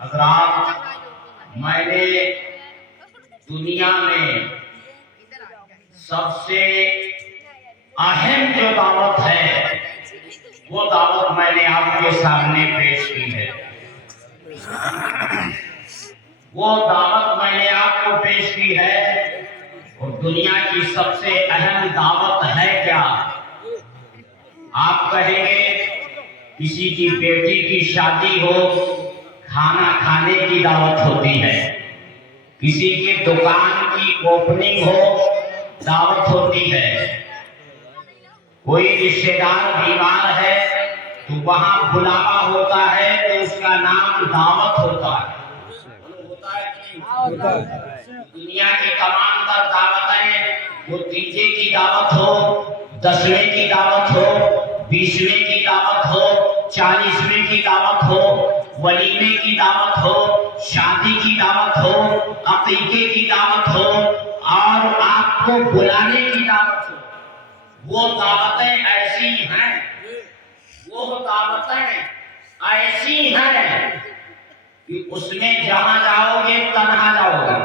हज़रात, मैंने दुनिया में सबसे अहम जो दावत है वो दावत मैंने आपके सामने पेश की है। वो दावत मैंने आपको पेश की है और दुनिया की सबसे अहम दावत है क्या? आप कहेंगे किसी की बेटी की शादी हो, खाना खाने की दावत होती है। किसी की दुकान की ओपनिंग हो, दावत होती है। कोई रिश्तेदार बीमार है तो वहां बुलावा होता है तो उसका नाम दावत होता है। होता है कि नहीं? दुनिया की तमाम तर दावतें, वो तीजे की दावत हो, 10वें की दावत हो, 20वें की दावत हो, 40वें की दावत हो, वलीमे की दावत हो, शादी की दावत हो, अकीके की दावत हो और आपको बुलाने की दावत हो, वो दावतें ऐसी हैं, वो दावतें ऐसी हैं कि उसमें जहां जाओगे तन्हा जाओगे।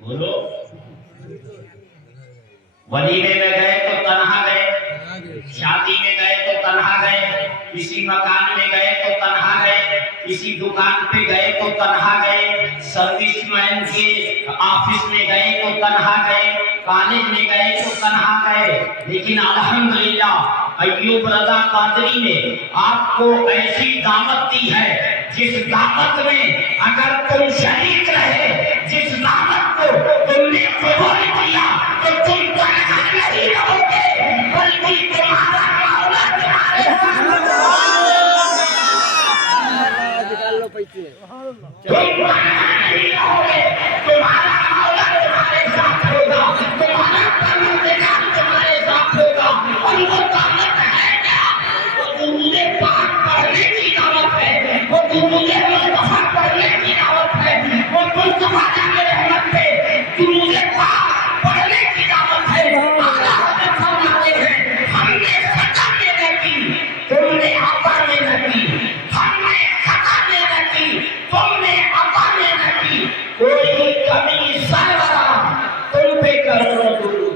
बोलो, वलीमे में गए तो तन्हा गए, शादी में गए तो तन्हा गए, किसी मकान में गए तो तन्हा गए, किसी दुकान पे गए तो तन्हा गए, सर्विसमैन के ऑफिस में गए तो तन्हा गए, कॉलेज में गए तो तन्हा गए। लेकिन अल्हम्दुलिल्लाह अय्यूब रज़ा कादरी ने आपको ऐसी दावत दी है जिस दावत में अगर तुम शरीक रहे, जिस दावत को तुमने कबूल किया तो तुम तन्हा नहीं रहोगे, बल्कि तुम्हारा मौला तुम्हारे साथ तुम्हारा मौला तुम्हारे साथ होगा, तुम्हारा परवरदिगार तुम्हारे साथ होगा। और वो दावत है क्या? वो दुरूद पाक पढ़ने की दावत है, वो दुरूद मुस्तफा पढ़ने की दावत है, वो मुस्तफा की रहमत पे दुरूद पाक पढ़ने की दावत है। अल्लाह हमें फरमाते हैं, हमने खता में न की, तुमने अता में न की, हमने खता में न की, तुमने अता में न की। कोई कमी सरवरा तुम पे करो दुरूद।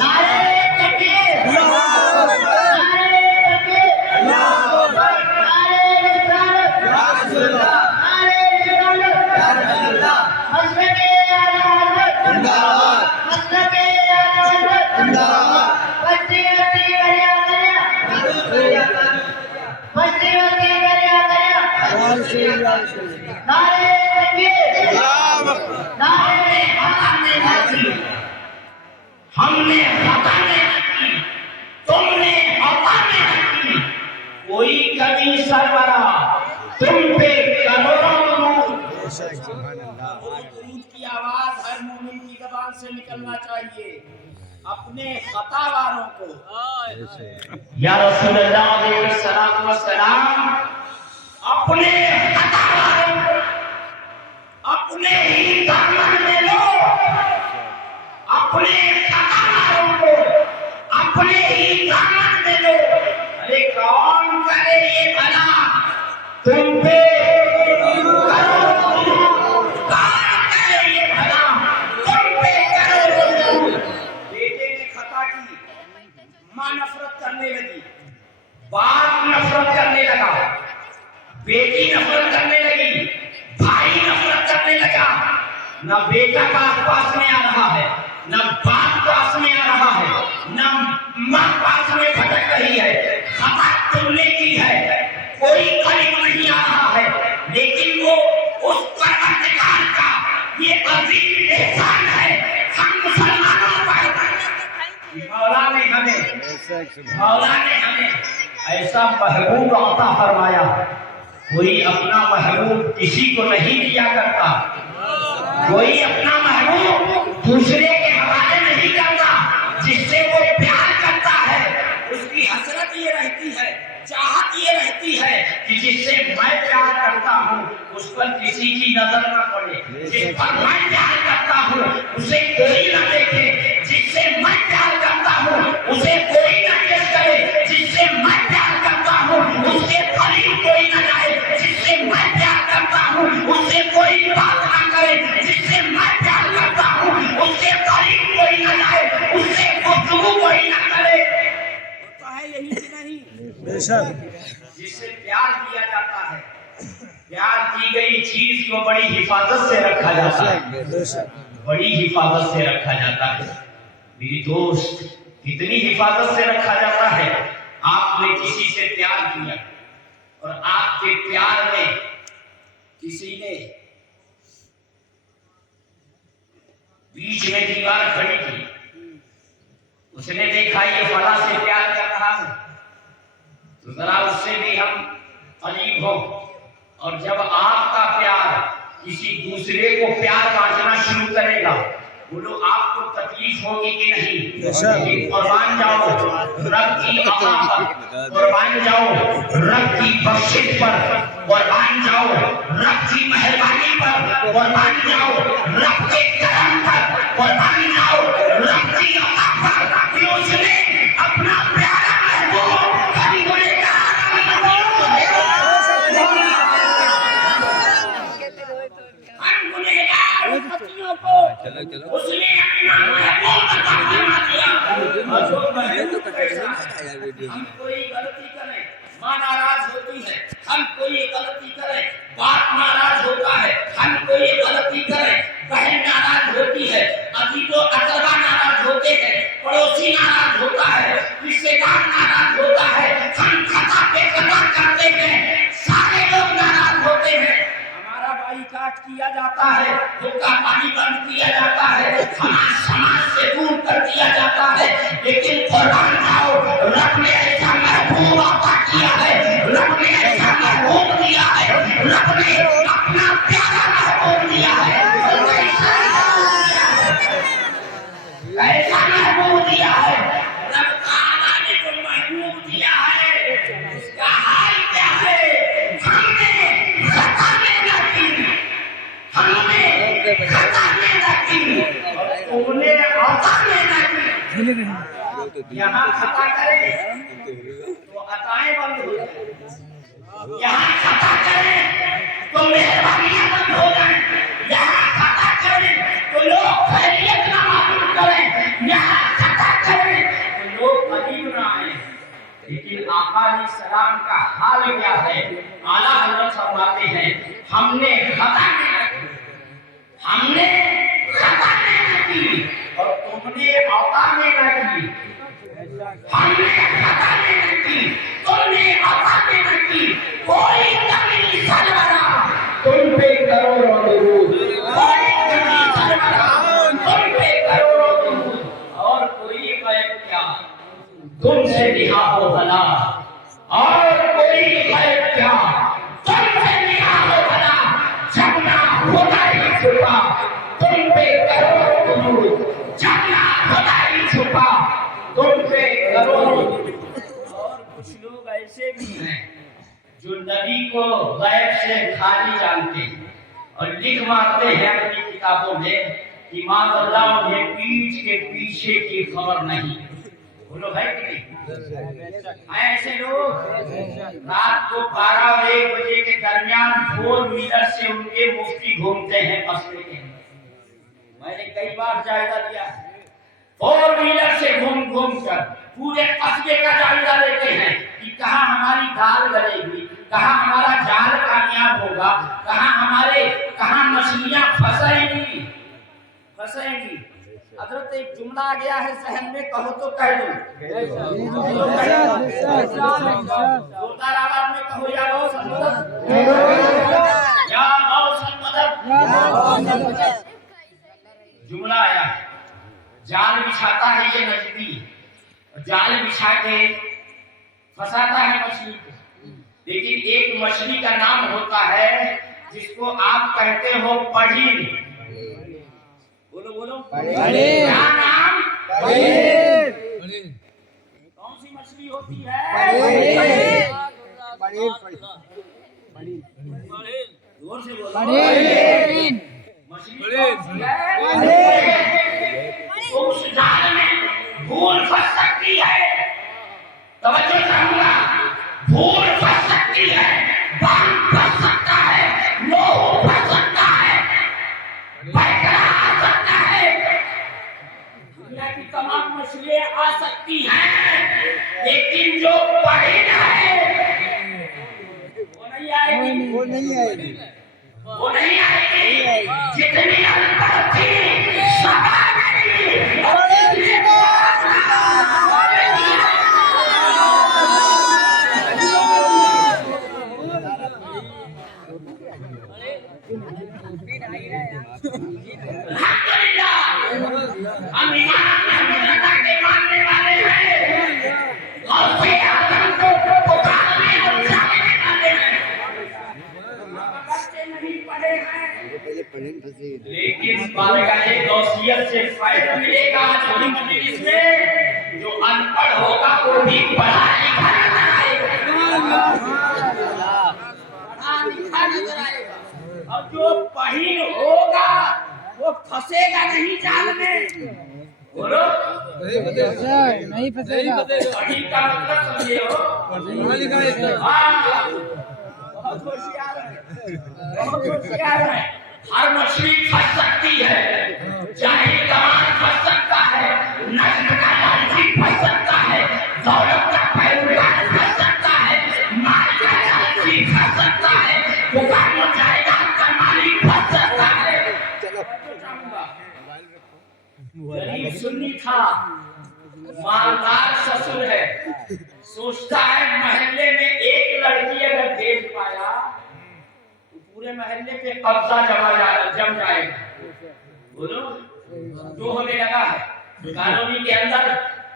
नारे तकबीर, नारे तकबीर, अल्लाहू अकबर, नारे रिसालत, या रसूलल्लाह, नारे रिसालत, या रसूलल्लाह, मसलके आला हज़रत जिंदाबाद, मसलके आला हज़रत जिंदाबाद, बस्ती गया गया, बस्ती गया गया, नारे तकबीर, नारे हमने नहीं, हमने खता में नहीं, तुमने अता में नहीं। कोई कभी सरवरा तुम पे करोड़ों दुरूद। दुरूद की आवाज हर मोमिन की ज़बान से निकलना चाहिए अपने खता वालों को। या रसूलुल्लाह अलैहिस्सलातु वस्सलाम, अपने खता वालों को अपने ही दामन में लो, अपने खता वालों को अपने ही दामन में लो। अरे कौन करे ये भला तुम पे करो दुरूद, कौन करे ये भला तुम पे करो दुरूद। बेटे ने खता की, मां नफरत करने लगी, बाप नफरत करने लगा, बेटी नफरत करने लगी, भाई नफरत करने लगा। न बेटा पास में आ रहा है, न बाप पास में आ रहा है, न मां पास में भटक रही है। खता तुमने की है, कोई करीब नहीं आ रहा है, लेकिन वो उस परवरदिगार का ये अजीम एहसान है हम मुसलमानों पर। मौला ने हमें ऐसा महबूब अता फरमाया। कोई अपना महबूब किसी को नहीं दिया करता, कोई अपना महबूब दूसरे के हवाले नहीं करता। जिससे वो प्यार करता है उसकी हसरत ये रहती है, चाहत ये रहती है कि जिससे मैं प्यार करता हूँ उस पर किसी की नजर न पड़े, जिस पर मैं प्यार करता हूँ उसे कोई न देखे, जिससे मैं प्यार करता हूँ उसे कोई न टेस्ट करे, जिससे मैं प्यार करता हूँ उसके करीब कोई न जाए, जिससे मैं जिससे प्यार किया जाता है, प्यार की गई चीज को बड़ी हिफाजत से रखा जाता है, बड़ी हिफाजत से रखा जाता है। मेरी दोस्त, कितनी हिफाजत से रखा जाता है। आपने किसी से प्यार किया और आपके प्यार में किसी ने बीच में दीवार खड़ी की, उसने देखा ये फला से प्यार कर रहा है, तो जरा उससे भी हम करीब हो। और जब आपका प्यार किसी दूसरे को प्यार बांटना शुरू करेगा, बोलो आपको तकलीफ होगी कि नहीं? लेकिन कुर्बान जाओ रब की अता पर, कुर्बान जाओ रब की बख्शिश पर, कुर्बान जाओ रब की मेहरबानी पर, कुर्बान जाओ रब के करम पर, कुर्बान जाओ रब की अता पर कि उसने अपना प्यारा महबूब पत्नियों को उसने अपना महबूब बना दिया। हम कोई गलती करें, माँ नाराज होती है, हम कोई गलती करें, बाप नाराज होता है, हम कोई गलती करें, बहन नाराज होती है, अजीजो अकरबा नाराज होते हैं, पड़ोसी नाराज होता है, रिश्तेदार नाराज होता है, हम खता पे खता करते हैं, सारे लोग नाराज होते हैं, हमारा बाईकाट किया जाता है, हुक्का पानी बंद किया जाता है, हमारे समाज से दूर कर दिया जाता है। लेकिन कुर्बान जाओ रब ने ऐसा महबूब अता किया है, रब ने ऐसा महबूब दिया है, रब ने अपना प्यारा महबूब दिया है, ऐसा महबूब दिया है। रब ताला ने जो महबूब दिया है उसका हाल क्या है? हमने खता में न की, हमने खता में न की और तुमने अता में न की। यहाँ खता करें तो अताएं बंद हो जाए, यहाँ खता करें तो मेहरबानियां बंद हो जाए, यहाँ खता करें तो लोग खैरियत ना मालूम करें, यहाँ खता करें तो लोग करीब ना आए। लेकिन आका अलैहिस्सलाम का हाल क्या है? आला हज़रत फरमाते हैं, हमने खता में न की, हमने खता में न की और तुमने अता में न की, हमने खता में न की, तुमने अता में न की, कोई कमी सरवरा तुम पे करोड़ों दुरूद, कोई कमी सरवरा तुम पे करोड़ों दुरूद, और कोई गैब क्या तुमसे निहा हो भला, और कोई गैब क्या तुमसे निहा हो भला, जब ना खुदा ही छुपा तुम पे करोड़ों दुरूद, जब ना खुदा ही छुपा तुम पे करोड़ों। और कुछ लोग ऐसे भी हैं जो नबी को गैब से खाली जानते हैं और लिख मारते हैं अपनी किताबों में कि माज़अल्लाह उन्हें पीठ के पीछे की खबर नहीं। बोलो है कि नहीं? ऐसे लोग रात को 12-1 बजे के दरमियान 4 व्हीलर से उनके मुफ्ती घूमते हैं कस्बे के। मैंने कई बार जायजा लिया है, 4 व्हीलर से घूम घूम कर पूरे कस्बे का जायजा लेते हैं कि कहाँ हमारी दाल गलेगी, कहाँ हमारा जाल कामयाब होगा, कहाँ मछलियां फंसेंगी। हजरत एक जुमला आ गया है जहन में, कहो तो कह दूं। जोरदार आवाज में कहो, या गौस मदद, या गौस मदद। जुमला आया, जाल बिछाता है ये नजदी, जाल बिछा के फंसाता है मछली को, लेकिन एक मछली का नाम होता है जिसको आप कहते हो पढ़ीन। बोलो बोलो, क्या नाम? कौन सी मछली होती है? जोर से बोलो, मछली कौन सी है? तो उस जाल में भूल फंस सकती है, तवज्जो चाहूंगा, भूल फंस सकती है, बाल फंस सकता है, लोह फंस सकता है, बैकड़ा आ सकता है, दुनिया की तमाम मछलियां आ सकती हैं, लेकिन जो पढ़ी है वो नहीं आएगी। वो नहीं आएगी। जितनी अनपढ़ थी सब आ हम के मानने वाले हैं और फिर को पुकारने और जाने वाले हैं। बच्चे नहीं पढ़े हैं लेकिन बालगाहे गौसियत से फायदा मिलेगा जो मजलिस में। जो अनपढ़ होगा वो भी पढ़ा लिखा नजर आएगा और जो पढ़ी होगा वो फंसेगा नहीं जाल में। बोलो नहीं फंसेगा। पढ़ी का मतलब समझे हो। बहुत होशियार है, बहुत होशियार है। हर मछली फंस सकती है, चाहे कमान फंस सकता है, नस्ल का लालची फंस सकता है, दौलत का पैरोकार फंस सकता है, माल का लालची फंस सकता है, दुकान में जायदाद का मालिक फंस सकता है। गरीब सुन्नी था, मालदार ससुर है, सोचता है मोहल्ले में एक लड़की अगर देख पाया तो पूरे मोहल्ले पे कब्जा जम जाएगा। बोलो जो हमें लगा है कॉलोनी के अंदर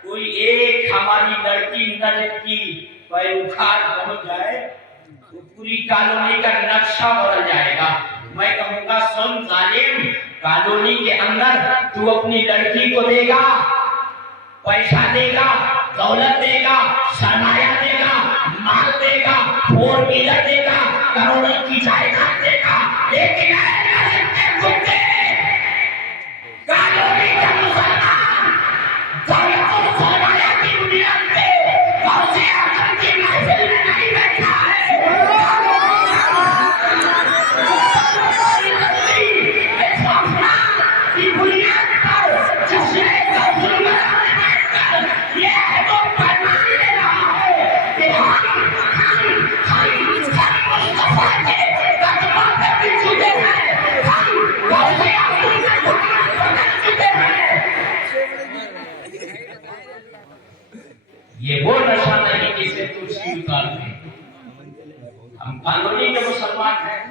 कोई एक हमारी लड़की नजर की पैर उखाड़ पहुंच जाए तो पूरी कॉलोनी का नक्शा बदल जाएगा। मैं कहूंगा सुन जालिम, कॉलोनी के अंदर तू अपनी लड़की को देगा, पैसा देगा, दौलत देगा, सरमाया देगा, माल देगा, 4 व्हीलर देगा, करोड़ों की जायदाद देगा, लेकिन कॉलोनी का मुसलमान दौलत और सरमाया की बुनियाद पे गौसे आजम की महफिल में नहीं बैठा है। ये वो नशा नहीं जिसे तुलसी उतार दे। हम कानूनी के मुसलमान हैं,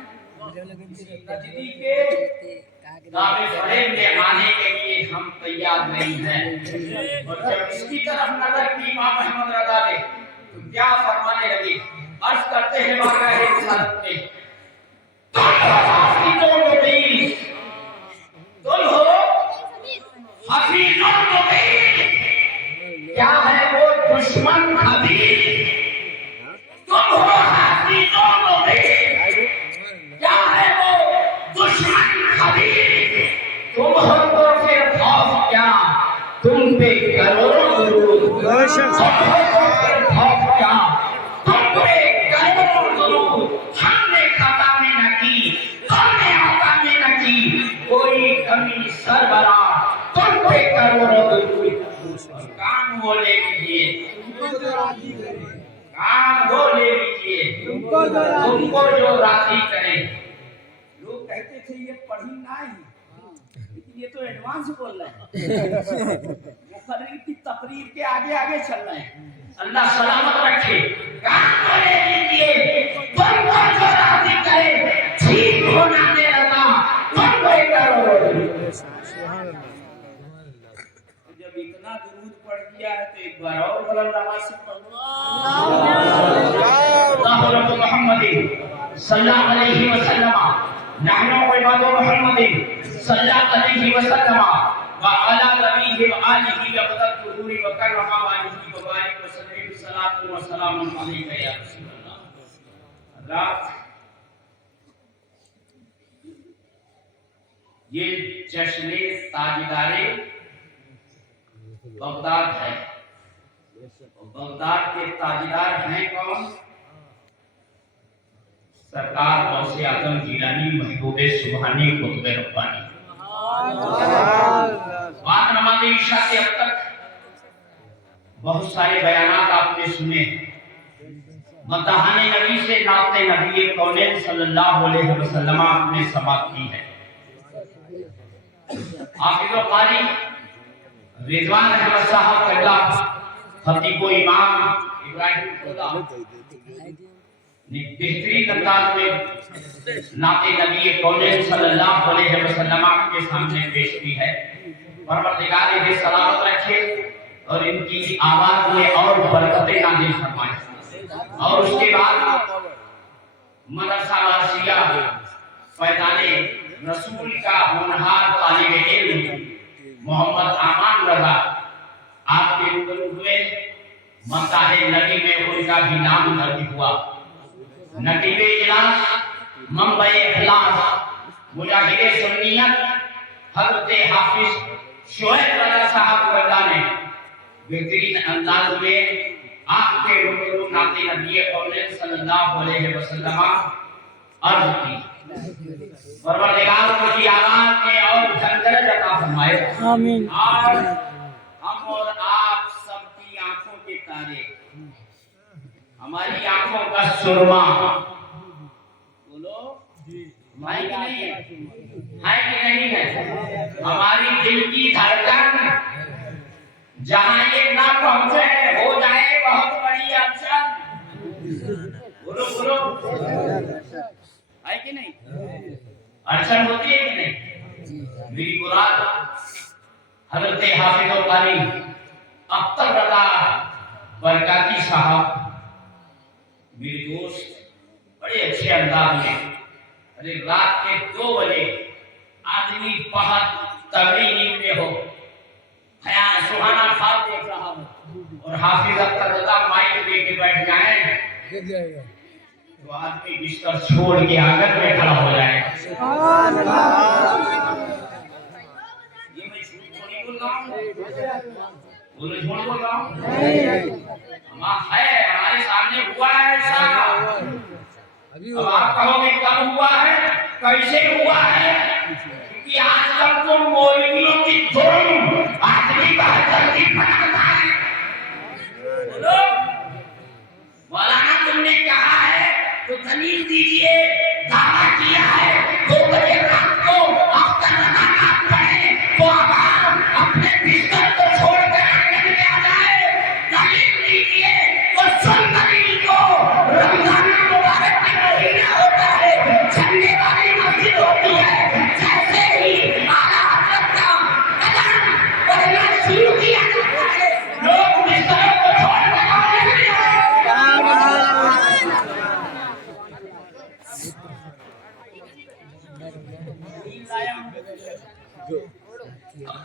नजदी के दावे फरेब में आने के लिए हम तैयार नहीं हैं। और जब इसकी तरफ नजर की इमाम अहमद रजा ने तो क्या फरमाने लगे, अर्ज करते हैं वाक़या है रिसालत में, तुम हो हफीजुल मुबीन, क्या है वो दुश्मन खबीर। तुम हो हफीजुल मुबीन, क्या है वो दुश्मन खबीर। तुम हो तो फिर खौफ क्या, तुम पे करोड़ों दुरूद। तुम हो तो फिर खौफ क्या, तुम पे करोड़ों दुरूद। हमने खता में न की, तुमने आता में न की, कोई कमी सरबरा, तुम पे करोड़ों दुरूद। काम वो ले लीजिए, काम वो ले लीजिए, तुमको जो राजी करे। लोग कहते थे ये पढ़ी नहीं, लेकिन ये तो एडवांस बोल रहे हैं, मुकर्रिर की तकरीर के आगे आगे चल रहे हैं। अल्लाह सलामत रखे। काम वो ले लीजिए, तुमको जो राजी करे, ठीक होना दे रहा, तुमको करो। जब इतना दुरूद पढ़ दिया है तो एक बार और बुलंद आवाज से पढ़ो, अल्लाहु रब्बु मुहम्मदिन सल्लल्लाहु अलैहि वसल्लम, नहनु इबादु मुहम्मदिन सल्लल्लाहु अलैहि वसल्लम व अला नबीहि व आलिहि व क़दरुही व कररमा वालिहि व बारिक व सल्लिम सलातु व सलाम अलैका या रसूलल्लाह। अल्लाह ये जश्न ताजदारे बगदाद है। बगदाद के ताजदार हैं कौन? सरकार गौसे आजम जिलानी महबूबे सुबहानी कुतुब रब्बानी। बाद नमाज़ इशा के अब तक बहुत सारे बयानात आपने सुने, मदहाने नबी से नाते नबी कौनैन सल्लल्लाहु अलैहि वसल्लम ने समाप्त की है। हाफिज़ कारी रिजवान अहमद साहब कल्ला खतीब इमाम इब्राहिम खुदा बेहतरीन अंदाज में नाते नबी कौनैन सल्लल्लाहु अलैहि वसल्लम के सामने पेश की है। परवरदिगार इन्हें सलामत रखे और इनकी आवाज में और बरकतें नाज़िल फरमाए। और उसके बाद मदरसा वासिया फैज़ाने रसूल का होनहार तालिब इल्म मोहम्मद आमान रज़ा आपके रूबरू हुए। मसाहे नबी में उनका भी नाम दर्ज हुआ। नकीबे इलास मंबे इखलास मुजाहिदे सुन्नियत हज़रत हाफिज शोएब रज़ा साहब कल्ला ने बेहतरीन अंदाज में आपके रूबरू नाते नबी कौनैन सल्लल्लाहु अलैहि वसल्लम अर्ज की। परवरदिगार की आवाज में और झंझट अता फरमाए। आमीन। और हम और आप सबकी आंखों के तारे, हमारी आंखों का सुरमा, बोलो है कि नहीं है? है कि नहीं है? हमारी दिल की धड़कन जहां ये ना पहुंचे हो जाए बहुत बड़ी अड़चन। बोलो बोलो है कि नहीं? अड़चन होती है कि नहीं? मेरी मुराद हज़रत हाफिज़ कारी अख्तर रज़ा बरकाती साहब मेरे दोस्त बड़े अच्छे अंदाज में, अरे रात के 2 बजे आदमी बहुत तगड़ी नींद में हो, ख्याल सुहाना ख्वाब देख रहा हूँ और हाफिज अख्तर रज़ा माइक लेके बैठ जाए तो आदमी बिस्तर छोड़ के आंगन में खड़ा हो जाएगा। ये मैं झूठ थोड़ी बोल रहा हूँ, बोलो झूठ बोल रहा हूँ? है हमारे सामने हुआ है ऐसा। अब आप कहोगे कब हुआ है, कैसे हुआ है? क्योंकि आजकल तो मौलवियों की धुन आदमी का जल्दी फटाता है। बोलो मौलाना तुमने कहा है तो दलील दीजिए। दावा किया है 2 बजे रात को अख्तर रज़ा नाम पढ़े तो आवाम अपने बिस्तर को छोड़कर आंगन में आ जाए। दलील दीजिए तो सुन दलील को। रमजान मुबारक का महीना होता है, झंडे वाली मस्जिद होती है, जैसे ही आला हज़रत का कदम पढ़ना शुरू किया जाता है लोग बिस्तरों को छोड़कर आंगन में आ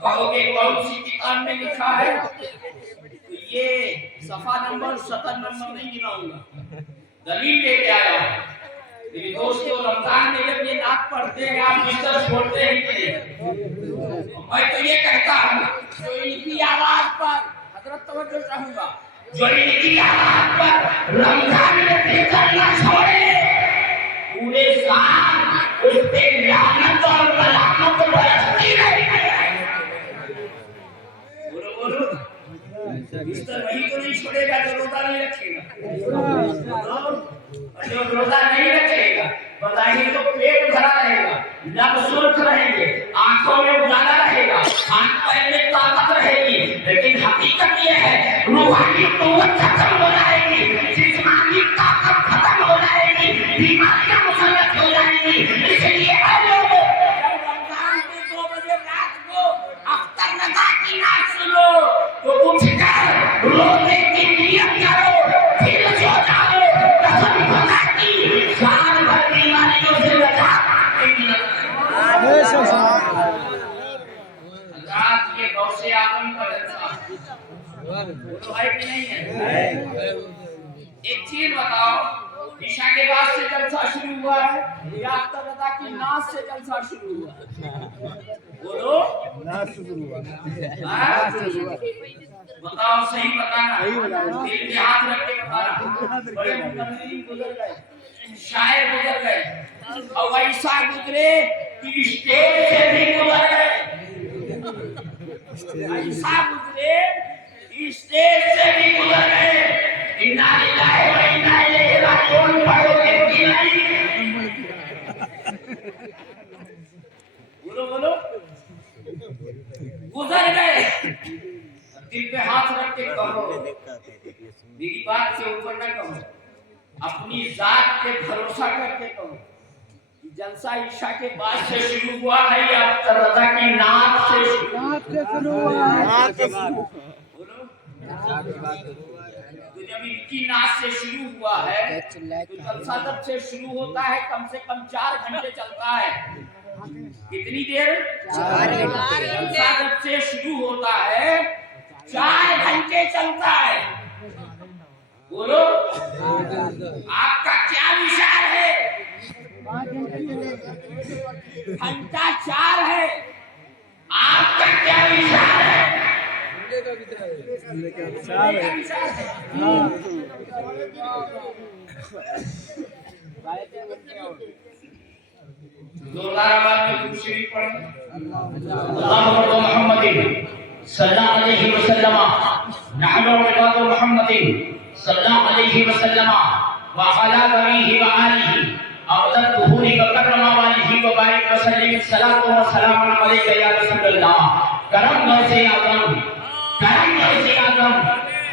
कहोगे कौन सी किताब में लिखा है? तो ये सफा नंबर 70 नंबर नहीं गिनाऊंगा, दलील लेके आया। मेरे दोस्तों रमजान में जब ये नात पढ़ते हैं आप बिस्तर छोड़ते हैं कि नहीं? मैं तो ये कहता हूँ जो इनकी आवाज पर हजरत तवज्जो चाहूंगा, जो इनकी आवाज पर रमजान में बिस्तर न छोड़े पूरे साल उस पे लानत और मलामत बरसती रहेगी। बोलो बोलो बिस्तर वही तो नहीं छोड़ेगा जो रोजा नहीं रखेगा। और जो रोजा नहीं रखेगा बताइए तो पेट भरा रहेगा, लब सुर्ख रहेंगे, आंखों में उजाला रहेगा, हाथ पैर में ताकत रहेगी, लेकिन हकीकत यह है रूहानी कुव्वत खत्म हो जाएगी, जिस्मानी ताकत खत्म हो जाएगी, बीमारियां मुसल्लत हो जाएंगी। इसलिए लोगों जब रमजान के 2 बजे रात को अख्तर रज़ा की नात सुनो तो उठकर रोने की नियत करो, फिर सो जाओ। कसम खुदा की साल भर बीमारियों से बचा रात ये गौसे आदम का जलसा तो है कि नहीं है? एक चीज बताओ, ईशा के बाद से जलसा शुरू हुआ है या अख्तर रज़ा की नात से जलसा शुरू हुआ? बोलो नात से शुरू हुआ। बताओ सही बताना, दिल पे हाथ रख के बताना। बड़े मुकद्दरीन गुजर गए, शायर गुजर गए और ऐसा गुजरे कि स्टेज से भी गुजर गए, ऐसा गुजरे स्टेज से भी गुजर गए। इन इन्ना लिल्लाहि व इन्ना इलैहि राजिऊन पढ़ोगे कि नहीं? बोलो बोलो। गुजर गए, दिल पे हाथ रख के कहो, मेरी बात से ऊपर न कहो, अपनी जात पे भरोसा करके कहो। जलसा ईशा के बाद से शुरू हुआ है या रज़ा की नात से शुरू हुआ है? बोलो। तो जब इनकी नात से शुरू हुआ है तो जलसा जब से शुरू होता है कम से कम 4 घंटे चलता है। कितनी देर? 4 घंटे। जलसा जब से शुरू होता है 4 घंटे चलता है। बोलो, आपका क्या विचार है? घंटा 4 है, आपका क्या विचार है? जोरदार आवाज में कुछ शरीफ पढ़े। अल्लाहु मुहम्मदिन सल्लल्लाहु अलैहि वसल्लम नहनु इबादु मुहम्मदिन सल्लल्लाहु अलैहि वसल्लम व अला alihi wa alihi afdal zuhuri wa karrama alihi wa barik wa sallim salatu wa salamun alayka ya rasulullah करम गौसे आदम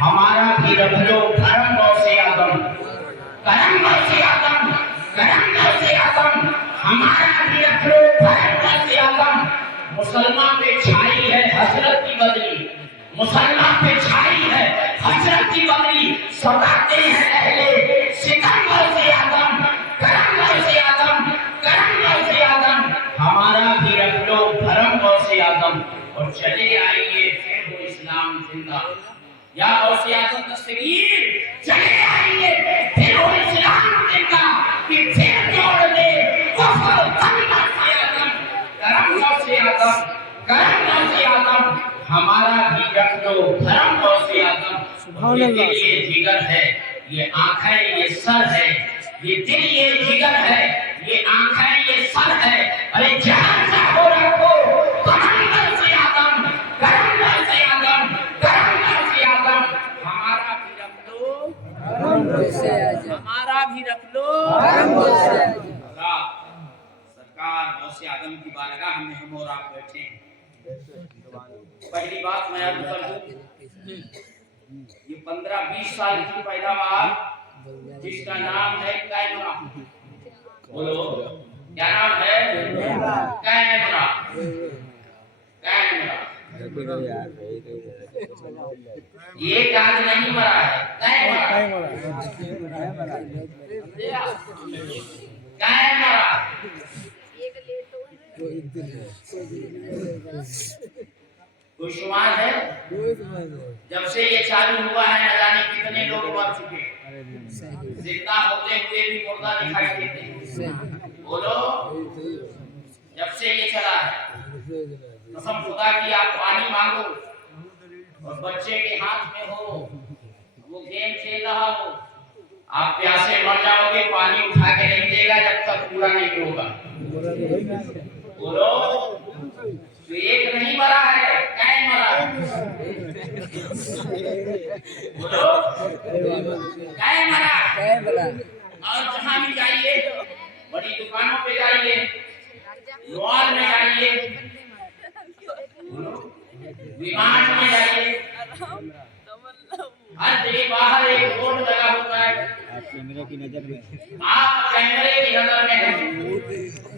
हमारा भी रख लो करम गौसे आदम करम गौसे आदम हमारा भी रख लो करम गौसे आदम मुसलमान पे छाई है हसरत की बदली मुसलमान पे छाई है हसरत की बदली सौगाते हैं अहले सितम गौसे आदम करम गौसे आदम हमारा भी रख लो करम गौसे आदम और चले आइए फिर वो इस्लाम जिंदा या गौसे आदम दस्तगीर चले आइए फिर वो इस्लाम जिंदा कि फिर जोड़ दे कुफ्र तकवा से आदम करम गौसे आदम हमारा भी रख लो करम गौसे आदम। ये दिल ये जिगर है ये आंखें ये सर है ये दिल ये जिगर है ये आंखें ये सर है अरे जहां चाहो रखो करम गौसे आदम हमारा भी रख लो सरकार गौसे आदम की बारगाह में हम और आप बैठे हैं। पहली बात मैं अर्ज कर दूं ये 15-20 साल की पैदावार जिसका नाम है कैमरा। बोलो क्या नाम है? कैमरा। ये काज नहीं मरा है कैमरा। कोई शुमार है? जब से ये चालू हुआ है न जाने कितने लोग मर चुके जिंदा होते हुए भी मुर्दा दिखाई देते हैं। बोलो जब से ये चला है कसम खुदा की आप पानी मांगो और बच्चे के हाथ में हो वो गेम खेल रहा हो आप प्यासे मर जाओगे पानी उठा के नहीं देगा जब तक पूरा नहीं होगा। बोलो तो एक नहीं मरा है कैम मरा बोलो कैम मरा। और जहां भी जाइए बड़ी दुकानों पे जाइए मॉल में जाइए विमान में जाइए हर जगह बाहर एक बोर्ड लगा होता है आप कैमरे की नजर में हैं।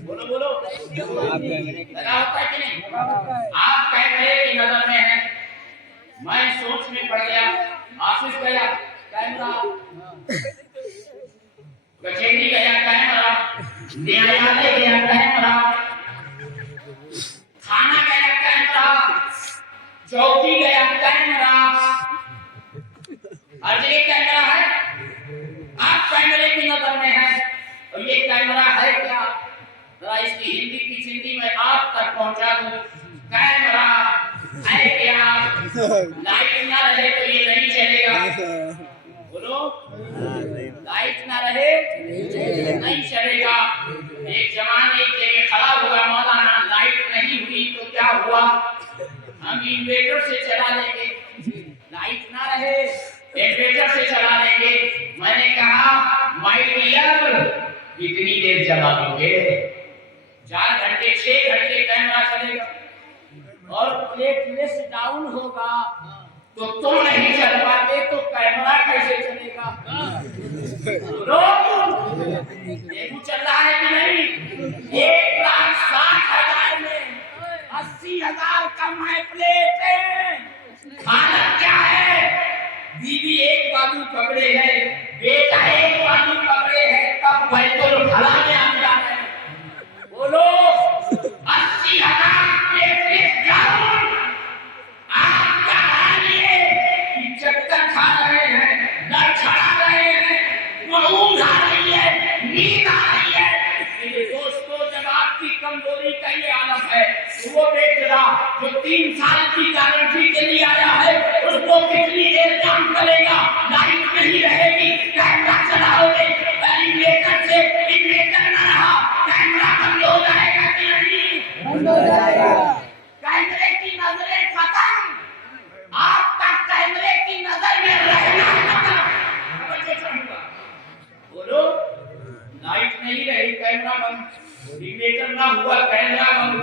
बोलो बोलो आप कैमरे की लगा होता है कि नहीं? आप कैमरे की नजर में हैं। मैं सोच में पड़ गया ऑफिस गया कैमरा कचहरी गया कैमरा न्यायालय गया कैमरा थाना गया कैमरा चौकी गया कैमरा हर जगह कैमरा है। आप कैमरे की नजर में हैं और ये कैमरा है क्या? जरा इसकी हिंदी की हिंदी में आप तक पहुंचा दूं। कैमरा है क्या? लाइट ना रहे तो ये नहीं चलेगा। बोलो लाइट ना रहे नहीं चलेगा। एक जवान एक जगह खड़ा हुआ मौलाना लाइट नहीं हुई तो क्या हुआ? हम इन्वर्टर से चला लेंगे। लाइट ना रहे रेगुलेटर से चला लेंगे। मैंने कहा माय डियर कितनी देर चला दोगे? 4 घंटे 6 घंटे कैमरा चलेगा और प्लेटलेस डाउन होगा तो तुम नहीं चल पाते तो कैमरा कैसे चलेगा? डेंगू चल रहा है कि नहीं? 1,60,000 में 80,000 का माय प्लेट है। हालत क्या है? बीवी एक बाजू पकड़े है, बेटा एक बाजू पकड़े है, तब बैतुल भला में आता है। बोलो 80,000 प्लेट डाउन। आप कहा कि चक्कर खा रहे हैं, लड़खड़ा रहे हैं, ऊँघ आ रही है, नींद आ रही है। मेरे दोस्तों, जब आपकी कमजोरी का ये आलम है तो वो बेचारा जो 3 साल की गारंटी के लिए आया है उसको कितनी देर काम करेगा? लाइट नहीं रहेगी, कैमरा चलाओगे, इन्वर्टर से इन्वर्टर न रहा, कैमरा बंद हो जाएगा कि नहीं? बंद हो जाएगा। कैमरे की नजरें खत्म, आपका कैमरे की नजर में रहना खत्म। बोलो लाइट नहीं रही, कैमरा बंद, इन्वर्टर ना हुआ, कैमरा बंद।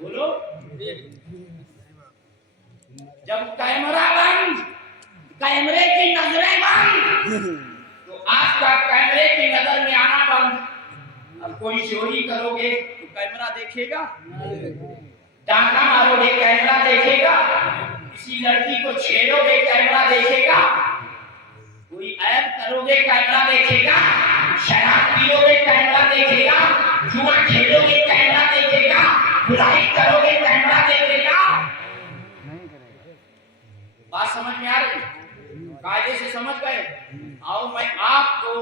बोलो जब कैमरा बंद, कैमरे की नजरें बंद, तो आपका कैमरे की नजर में आना बंद। अब कोई चोरी करोगे तो कैमरा देखेगा, डाका मारोगे कैमरा देखेगा, किसी लड़की को छेड़ोगे कैमरा देखेगा, कोई ऐप करोगे कैमरा देखेगा, शराब पियोगे कैमरा देखेगा, जुआ खेलोगे कैमरा देखेगा, बुराई करोगे कैमरा देखेगा। बात समझ में आ रही? कायदे से समझ गए? आओ मैं आपको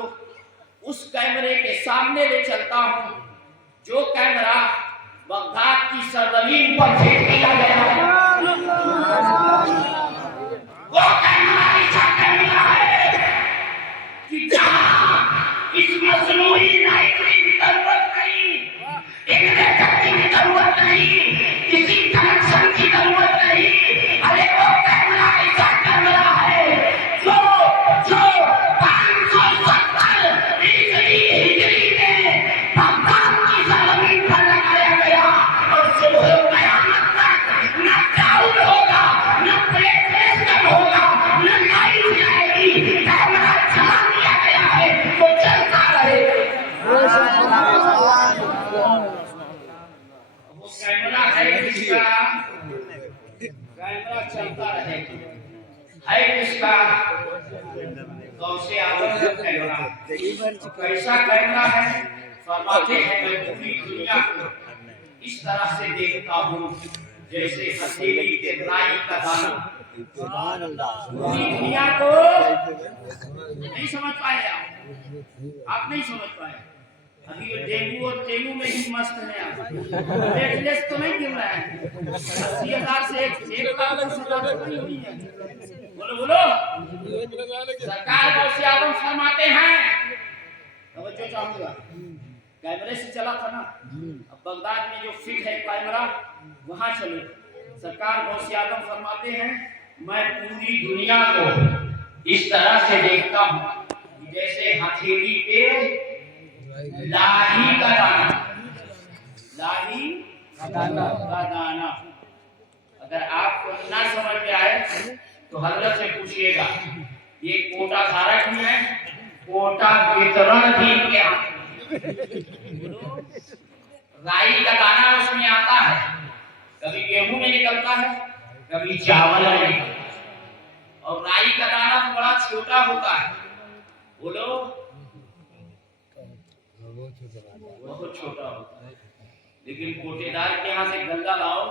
उस कैमरे के सामने ले चलता हूं जो कैमरा बगदाद की सरजमीन पर फिट किया गया है। वो कैमरा ऐसा कैमरा है कि जहां इस मसनूई लाइट की जरूरत नहीं, इन्वर्टर की जरूरत नहीं, किसी कनेक्शन की जरूरत नहीं। अरे वो कैमरा ऐसा कैमरा है जो 570 ईस्वी हिजरी में बगदाद की जमीन पर लगाया गया और सुबह कयामत तक न डाउन होगा, न प्लेटलेस होगा, न लाइट जाएगी। कैमरा चला दिया गया है तो चलता रहेगा। वो कैमरा है किसका? कैमरा चलता रहेगा। है किसका? गौसे आजम का कैमरा। कैसा कैमरा है? फरमाते हैं मैं पूरी दुनिया को इस तरह से देखता हूँ जैसे हथेली के राई का दाना। पूरी दुनिया को नहीं समझ पाए आप नहीं समझ पाए। अभी ये डेंगू और तेलू में ही मस्त है आप। प्लेटलेस तो नहीं गिर रहा है। 80,000 से 1,10,000 तो नहीं हुई है। बोलो बोलो। सरकार गौसे आजम फरमाते हैं, तवज्जो चाहूंगा, कैमरे से चला था ना, अब बगदाद में जो फिट है कैमरा वहां चलो। सरकार गौसे आजम फरमाते हैं मैं पूरी दुनिया को इस तरह से देखता हूँ जैसे हथेली पे लाही का दाना, लाही का दाना। अगर आपको ना समझ में आए तो हजरत से पूछिएगा, ये कोटा धारक भी है, कोटा वितरण भी इनके हाथ में। राई का दाना उसमें आता है, कभी गेहूं में निकलता है, कभी चावल में निकलता है। और राई का दाना तो बड़ा छोटा होता है। बोलो बहुत छोटा होता है। लेकिन कोटेदार के यहाँ से गंगा लाओ,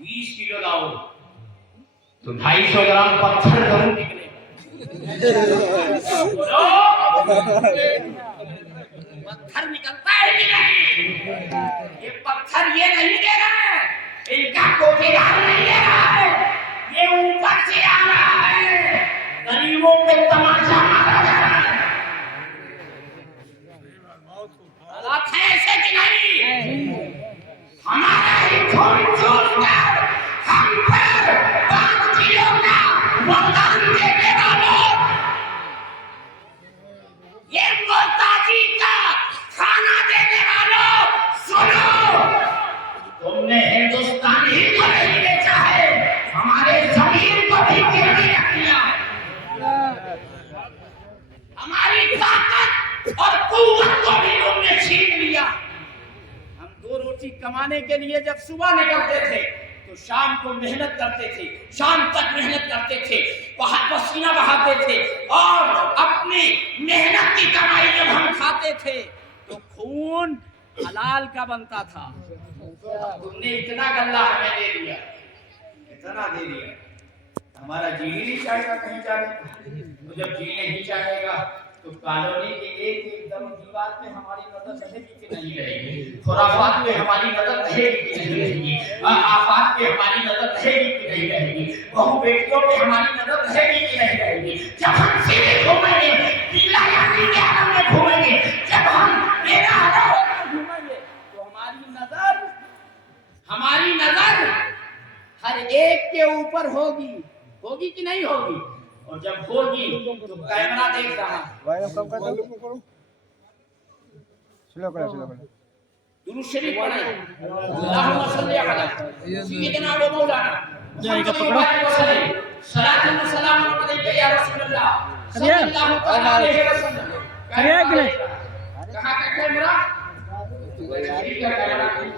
20 किलो लाओ तो 250 ग्राम पत्थर जरूर निकलेगा। पत्थर निकलता है कि नहीं? ये पत्थर ये नहीं दे रहा है, इनका कोटेदार नहीं दे रहा है, ये ऊपर से आ रहा है। गरीबों पे तमाशा मारा जा रहा है। हालात है ऐसे कि नहीं? हमारा ही खून चूसकर हम पर 5 किलो का वरदान देने वालों रोटी कमाने के लिए जब सुबह निकलते थे तो शाम को मेहनत करते थे, शाम तक मेहनत करते थे, पसीना बहाते थे और अपनी मेहनत की कमाई जब हम खाते थे तो खून हलाल का बनता था। तुमने इतना गल्ला हमें दे दिया, इतना दे दिया, हमारा जी नहीं चाहेगा कहीं जाने को। तो जब जी नहीं चाहेगा तो कॉलोनी के एक एकदम दीवार पे हमारी नजर रहेगी कि नहीं रहेगी, खुराफात पे हमारी नजर रहेगी कि नहीं रहेगी, आफात पे हमारी नजर रहेगी कि नहीं रहेगी, बहु बेटियों पे हमारी नजर रहेगी कि नहीं रहेगी। जब हम सीधे घूमेंगे, पीला यानी के आलम में घूमेंगे, जब हम मेरा आलम में घूमेंगे तो हमारी नजर हर एक के ऊपर होगी कि नहीं होगी। और जब होगी तो कैमरा देख रहा दुरूद शरीफ पढ़े, अल्लाहुम्मा सल्ली अला सय्यिदिना व मौलाना सलातु व सलाम अलैका या रसूलल्लाह सल्लल्लाहु तआला अलैहि वसल्लम। कहां का कैमरा? शरीफ का कैमरा नहीं,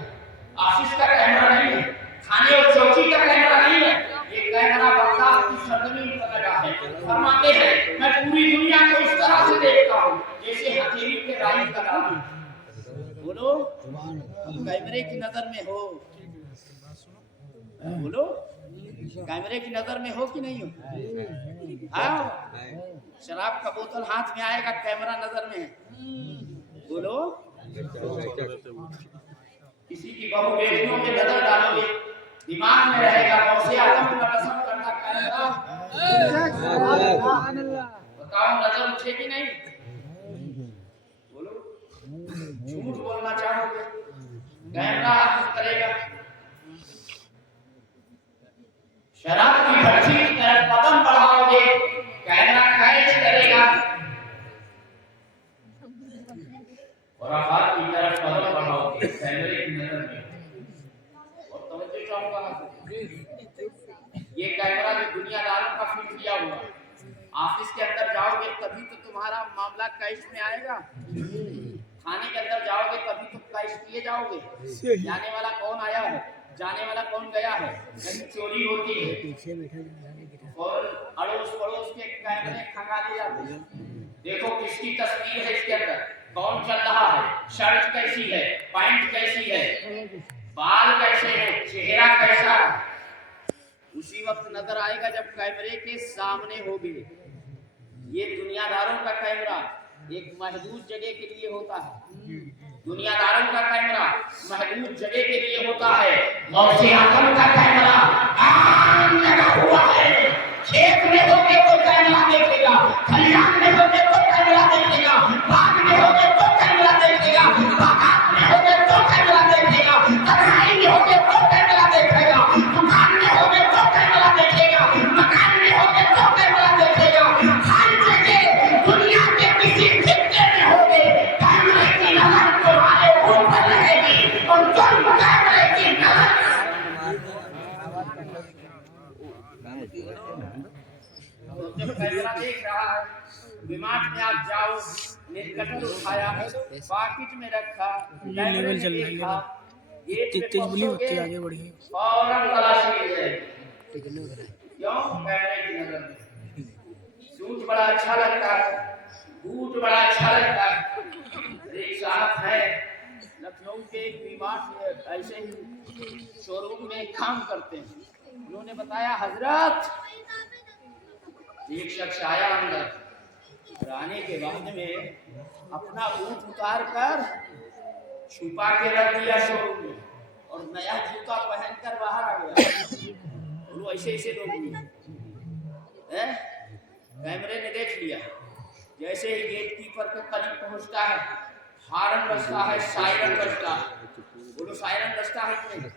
ऑफिस का कैमरा नहीं है, खाने और चौकी का कैमरा नहीं है, ये कैमरा बगदाद की सरजमीन पर लगा है। फरमाते हैं मैं पूरी दुनिया को इस तरह से देखता हूँ जैसे हथेली के राइज लगा हूं। बोलो कैमरे की नजर में हो, बोलो कैमरे की नजर में हो कि नहीं हो? हाँ, शराब का बोतल हाथ में आएगा, कैमरा नजर में है, बोलो। किसी की बहू बेटियों में नजर डालोगे, दिमाग में रहेगा मौसे आदम का रसम करना कैमरा। बताओ नजर उठेगी नहीं? बोलो झूठ बोलना चाहोगे, कैमरा करेगा। शराब की भट्टी की तरफ कदम बढ़ाओगे, कैमरा कैच करेगा। और आफात की तरफ कदम बढ़ाओगे, कैमरे की नजर में। और तवज्जो चाहूंगा, ये कैमरा जो दुनियादारों का फिट किया हुआ, ऑफिस के अंदर जाओगे तभी तो तुम्हारा मामला कैश में आएगा, थाने के अंदर जाओगे तभी तो कैश किए जाओगे। जाने वाला कौन आया है, जाने वाला कौन गया है, कहीं चोरी होती है और अड़ोस पड़ोस के कैमरे खंगा दिए जाते हैं। देखो किसकी तस्वीर है इसके अंदर, कौन चल रहा है, शर्ट कैसी है, पैंट कैसी है, बाल कैसे हैं, चेहरा कैसा है। उसी वक्त नजर आएगा जब कैमरे के सामने होगे। ये दुनियादारों का कैमरा एक महदूद जगह के लिए होता है, दुनियादारों का कैमरा महदूद जगह के लिए होता है। मौसे आदम का कैमरा आम लगा हुआ है, खेत में होके तो कैमरा देखेगा, खलिहान में होके तो कैमरा देखेगा, बाग में होके तो कैमरा देखेगा, बागात में होके तो कैमरा देखेगा, तन्हाई में होके तो कैमरा देखेगा, दुकान में होके तो कैमरा देखेगा, मकान में होके तो कैमरा देखेगा। हर जगह दुनिया के किसी खित्ते में होगे, कैमरे की नजर तुम्हारे ऊपर रहेगी और तुम कैमरे की नजर। जब कैमरा देख रहा है, दिमाग में आप जाओ, ने कटर उठाया, पॉकेट में रखा, कैमरे में देखा, तेज बोलिए आगे बढ़िए, फौरन तलाशी ले जाएगी। क्यों? कैमरे की नजर में। सूट बड़ा अच्छा लगता है, बूट बड़ा अच्छा लगता है। एक साहब है लखनऊ के, एक बीमार ऐसे ही शोरूम में काम करते हैं, उन्होंने बताया हजरत एक शख्स आया अंदर, आने के बाद में अपना बूट उतार कर छुपा के रख दिया शोरूम में और नया जूता पहनकर बाहर आ गया। वो ऐसे लोग हैं, कैमरे ने देख लिया। जैसे ही गेट कीपर के करीब पहुंचता है, हारन बजता है, सायरन बजता है। बोलो सायरन बजता है कि नहीं?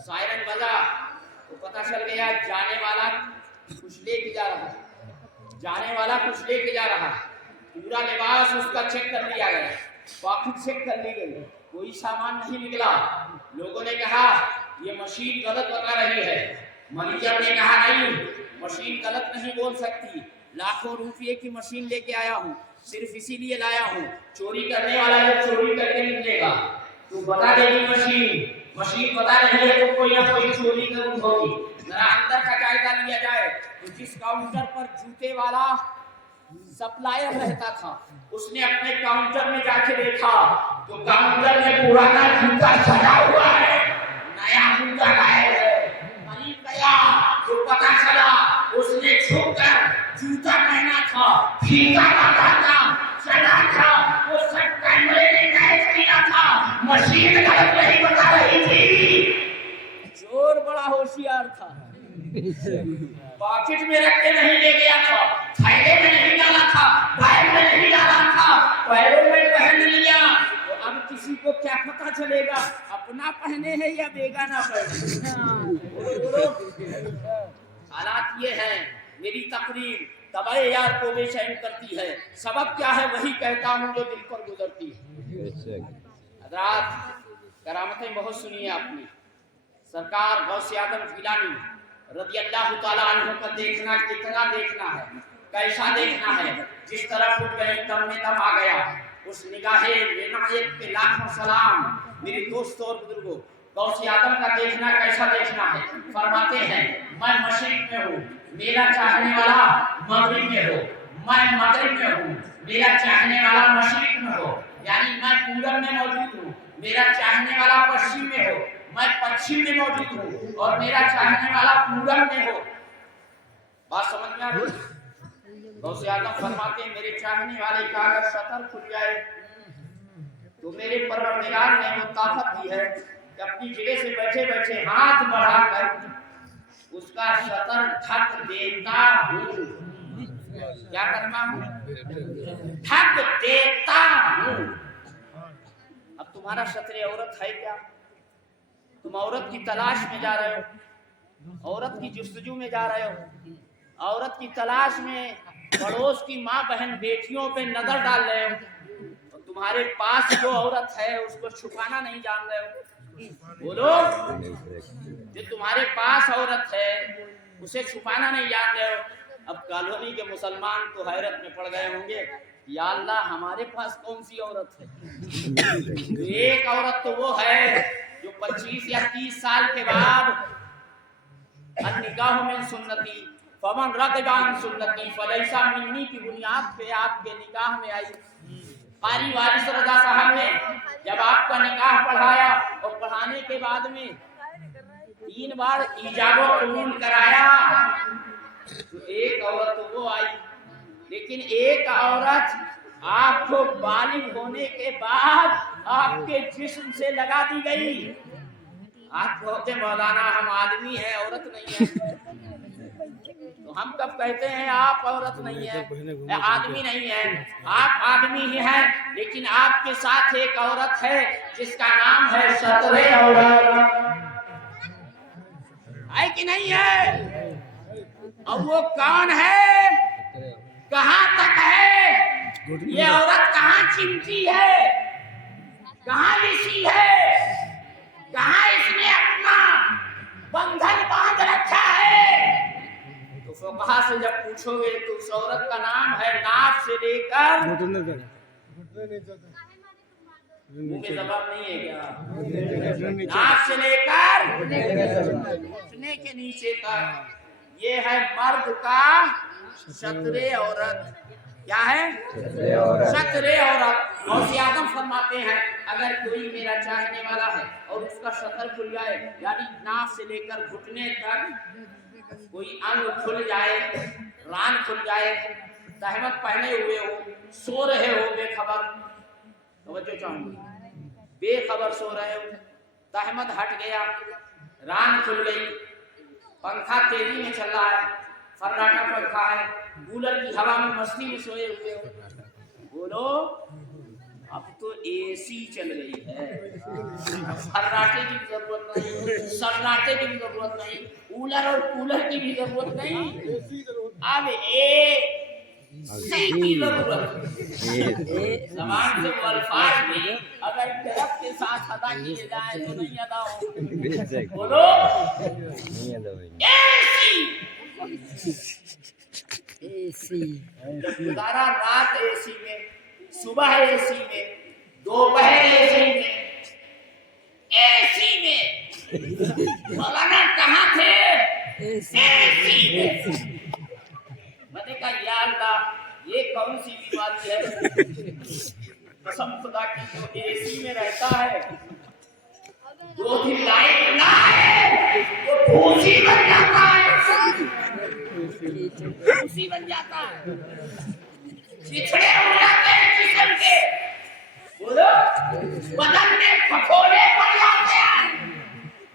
सायरन बजा तो पता चल गया जाने वाला कुछ लेके जा रहा है, जाने वाला कुछ लेके जा रहा है। पूरा लिबास उसका चेक कर लिया गया, पॉकेट चेक कर ली गई, कोई सामान नहीं निकला। लोगों ने कहा ये मशीन गलत बता रही है। मैनेजर ने कहा नहीं, मशीन गलत नहीं बोल सकती, लाखों रुपये की मशीन लेके आया हूँ, सिर्फ इसीलिए लाया हूँ, चोरी करने वाला जब चोरी करके निकलेगा तू बता देगी मशीन बता रही है तो कोई ना कोई चोरी जरूर होगी। जरा अंदर का जायजा लिया जाए तो जिस काउंटर पर जूते वाला सप्लायर रहता था उसने अपने काउंटर में जाके देखा तो काउंटर में पुराना जूता सड़ा हुआ है, नया जूता गायब है। करीब गया तो पता चला उसने छूकर जूता पहना था, फीता लगा था, चला था, वो सब कैमरे में कैद किया था, मशीन गलत नहीं बता रही थी। चोर बड़ा होशियार था, पॉकेट में रख के नहीं ले गया था, थैले में नहीं डाला था, बैग में नहीं डाला था, पैरों में पहन लिया। तो अब किसी को क्या पता चलेगा अपना पहने है या बेगाना पहने। हालात ये है, मेरी तकरीर तबाह यार को बेचैन करती है। सबब क्या है वही कहता हूँ जो दिल पर गुजरती है। हज़रात करामतें बहुत सुनी है आपने। सरकार गौसे आजम जिलानी रज़ियल्लाहु ताला अन्हु का देखना कितना देखना है, कैसा देखना है। जिस तरह फुट गए दम में दम आ गया, उस निगाहे विनायक के लाखों सलाम। मेरे दोस्तों और बुजुर्गों, गौसे आजम का देखना कैसा देखना है। फरमाते हैं मैं मशरिक में हूँ, मेरा चाहने वाला मगरिब में हो, मैं मगरिब में हूँ, मेरा चाहने वाला मशरिक में हो, यानी मैं पूरब में मौजूद हूँ, मेरा चाहने वाला पश्चिम में हो, मैं पश्चिम में मौजूद हूँ और मेरा चाहने वाला पूरब में हो। बात समझ में आ रही? गौसे आजम फरमाते हैं मेरे चाहने वाले का अगर शतर खुल जाए तो मेरे परवरदिगार ने वो ताकत दी है कि अपनी जगह से बैठे बैठे हाथ बढ़ाकर उसका शतर ढक देता हूँ। क्या करता हूँ? ढक देता हूँ। अब तुम्हारा शतरे औरत है क्या? तुम औरत की तलाश में जा रहे हो, औरत की जुस्तजू में जा रहे हो, औरत की तलाश में पड़ोस की माँ बहन बेटियों पे नजर डाल रहे हो, और तुम्हारे पास जो औरत है उसको छुपाना नहीं जान रहे हो। बोलो, जो तुम्हारे पास औरत है उसे छुपाना नहीं जान रहे हो। अब कॉलोनी के मुसलमान तो हैरत में पड़ गए होंगे, या अल्लाह हमारे पास कौन सी औरत है। एक औरत तो वो है जो 25 या 30 साल के बाद निकाह में सुन्नती फमन रगबान सुन्नती फलैसा मिन्नी की बुनियाद पे आपके निकाह में आई। कारी वारिस रजा साहब ने जब आपका निकाह पढ़ाया और पढ़ाने के बाद में 3 बार इजाबो कबूल कराया तो एक औरत तो वो आई, लेकिन एक औरत आपको बालिग होने के बाद आपके जिस्म से लगा दी गई। आप कहते मौलाना हम आदमी हैं औरत नहीं है, तो हम कब कहते हैं आप औरत नहीं है, आदमी नहीं है? आप आदमी ही हैं, लेकिन आपके साथ एक औरत है जिसका नाम है शतरे औरत, है कि नहीं है? अब वो कौन है, कहां तक है, ये औरत कहां चिमटी है, कहां ऋषि है, कहां इसने अपना बंधन बांध रखा है? तो फुकहा से जब पूछोगे तो उस औरत का नाम है नाफ से लेकर मुंह में जबान नहीं है क्या, नाफ से लेकर घुटने के नीचे तक ये है मर्द का शतरे औरत। क्या है? शतरे औरत। गौसे आजम फरमाते हैं अगर कोई मेरा चाहने वाला है और उसका शतर खुल जाए, यानी नाक से लेकर घुटने तक कोई अंग खुल जाए, रान खुल जाए, तहमत पहने हुए हो, सो रहे हो बेखबर, तवज्जो चाहूंगी, बेखबर सो रहे हो, तहमत हट गया, रान खुल गई, पंखा तेजी में चल रहा है, फर्राटा पंखा है, कूलर की हवा में मस्ती में सोए हुए हो, बोलो अब तो एसी चल रही है, फर्राटे की भी जरूरत नहीं, सन्नाटे की भी जरूरत नहीं, कूलर और कूलर की भी जरूरत नहीं, अब एसी की जरूरत। जबान से अल्फाज भी अगर तरफ के साथ अदा किए जाए तो नहीं अदा हो। बोलो एसी, गुजारा रात एसी में, सुबह एसी में, दोपहर एसी में, मौलाना कहाँ थे? मैंने कहा या अल्लाह, ये कौन सी बीमारी है? कसम खुदा की, जो एसी में रहता है 2 दिन लाइट ना है वो भूसी बन जाता है, भूसी बन जाता है, चिथड़े हो जाते हैं जिस्म के, बोलो बदन में फफोले पड़ जाते हैं,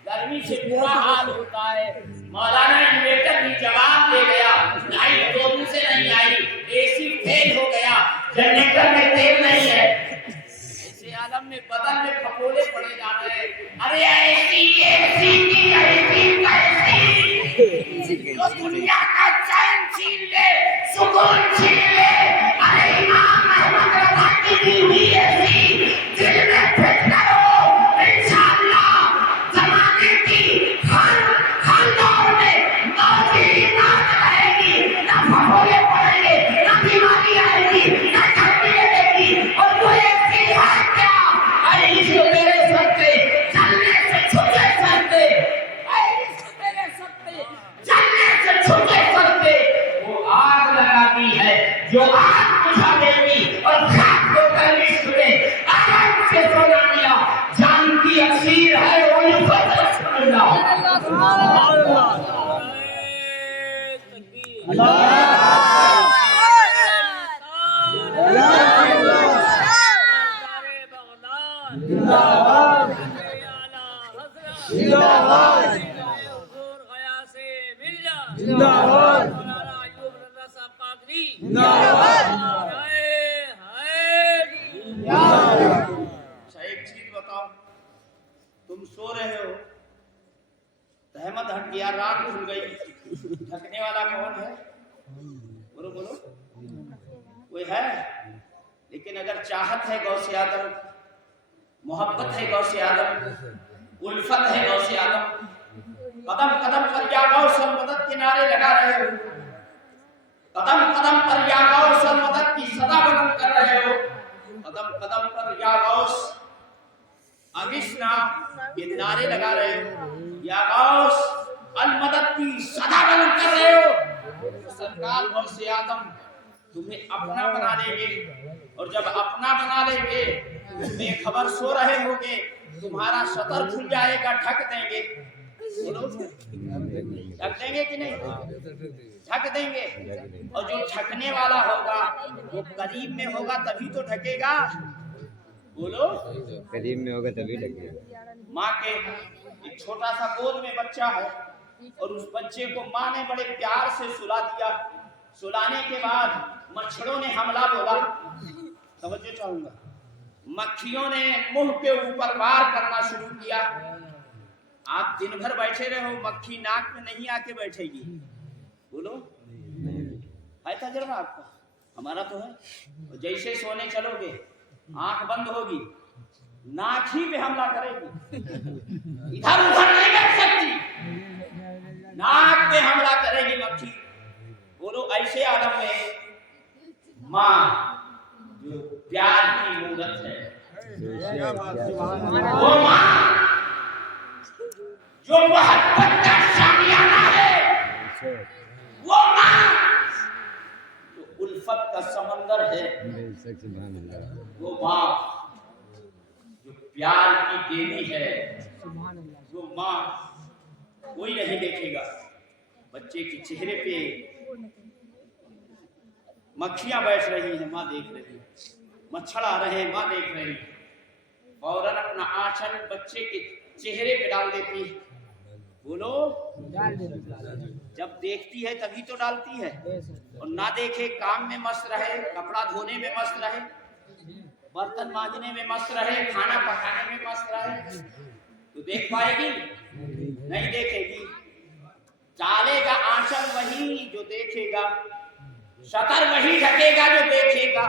गर्मी से बुरा हाल होता है। मौलाना इन्वेटर भी जवाब दे गया, लाइट 2 दिन से नहीं आई, एसी फेल हो गया, जनरेटर में तेल नहीं है, ऐसे आलम में बदन में फफोले पड़े जा रहे हैं। अरे ऐसी जो दुनिया का चैन छीन ले, सुकून छीन ले, अरे इमाम अहमद रज़ा की दी हुई ऐसी दिल में फिट करो, इंशाअल्लाह ज़माने की खानदान में मौजी नाच रहेगी, ना फफोले पड़ेंगे, ना बीमारी आएगी, ना गर्मी लगेगी, और वो ऐसी है क्या? अरे इसको मेरे सर पे चलने से छूटे सकते, चलने से छूटे सकते, वो आग लगाती है जो आग बुझा देगी, और खाक को करनी सुने आग से सोना लिया, जान की असीर है वो इफ़त रसूलुल्लाह। अच्छा एक चीज बताओ, तुम सो रहे हो, तहमत हट गया, रात खुल गई, थकने वाला कौन है? बोलो बोलो, कोई है? लेकिन अगर चाहत है गौसे आदम, मोहब्बत है गौसे आदम, उल्फत है गौसे आदम, कदम कदम पर या गौस मदद के नारे लगा रहे हो, कदम कदम पर या गौस मदद की सदा बुलंद कर रहे हो, कदम कदम पर या गौस अगिस्ना के नारे लगा रहे हो, या गौस अल मदद की सदा बुलंद कर रहे हो, तो सरकार गौसे आदम तुम्हें अपना बना लेंगे, और जब अपना बना लेंगे बेखबर सो रहे होगे, तुम्हारा सतर खुल जाएगा, ढक देंगे, बोलो ढक देंगे कि नहीं? ढक देंगे, और जो ढकने वाला होगा वो करीब में होगा तभी तो ढकेगा, बोलो करीब में होगा तभी ढकेगा। माँ के एक छोटा सा गोद में बच्चा है, और उस बच्चे को माँ ने बड़े प्यार से सुला दिया, सुलाने के बाद मच्छरों ने हमला बोला, तवज्जो चाहूंगा, मक्खियों ने मुंह के ऊपर वार करना शुरू किया। आप दिन भर बैठे रहो, मक्खी नाक में नहीं आके बैठेगी, बोलो है तजुर्बा आपका? हमारा तो है। और जैसे सोने चलोगे आंख बंद होगी, नाक ही पे हमला करेगी, इधर उधर नहीं बैठ सकती, नाक पे हमला करेगी मक्खी। बोलो ऐसे आलम में माँ जो प्यार की मूरत है, वो माँ जो मोहब्बत का शामियाना है, वो माँ जो उल्फत का समंदर है, वो माँ जो प्यार की देवी है, वो माँ कोई नहीं देखेगा। बच्चे के चेहरे पे मक्खियां बैठ रही हैं, माँ देख रही है, मच्छर आ रहे हैं, माँ देख रही है, फौरन अपना आंचल बच्चे के चेहरे पे डाल देती है, बोलो जब देखती है तभी तो डालती है, और ना देखे काम में मस्त रहे, कपड़ा धोने में मस्त रहे, बर्तन मांजने में मस्त रहे, खाना पकाने में मस्त रहे, तो देख पाएगी? नहीं देखेगी। डालेगा आंचल वही जो देखेगा, शतर वही ढकेगा जो देखेगा।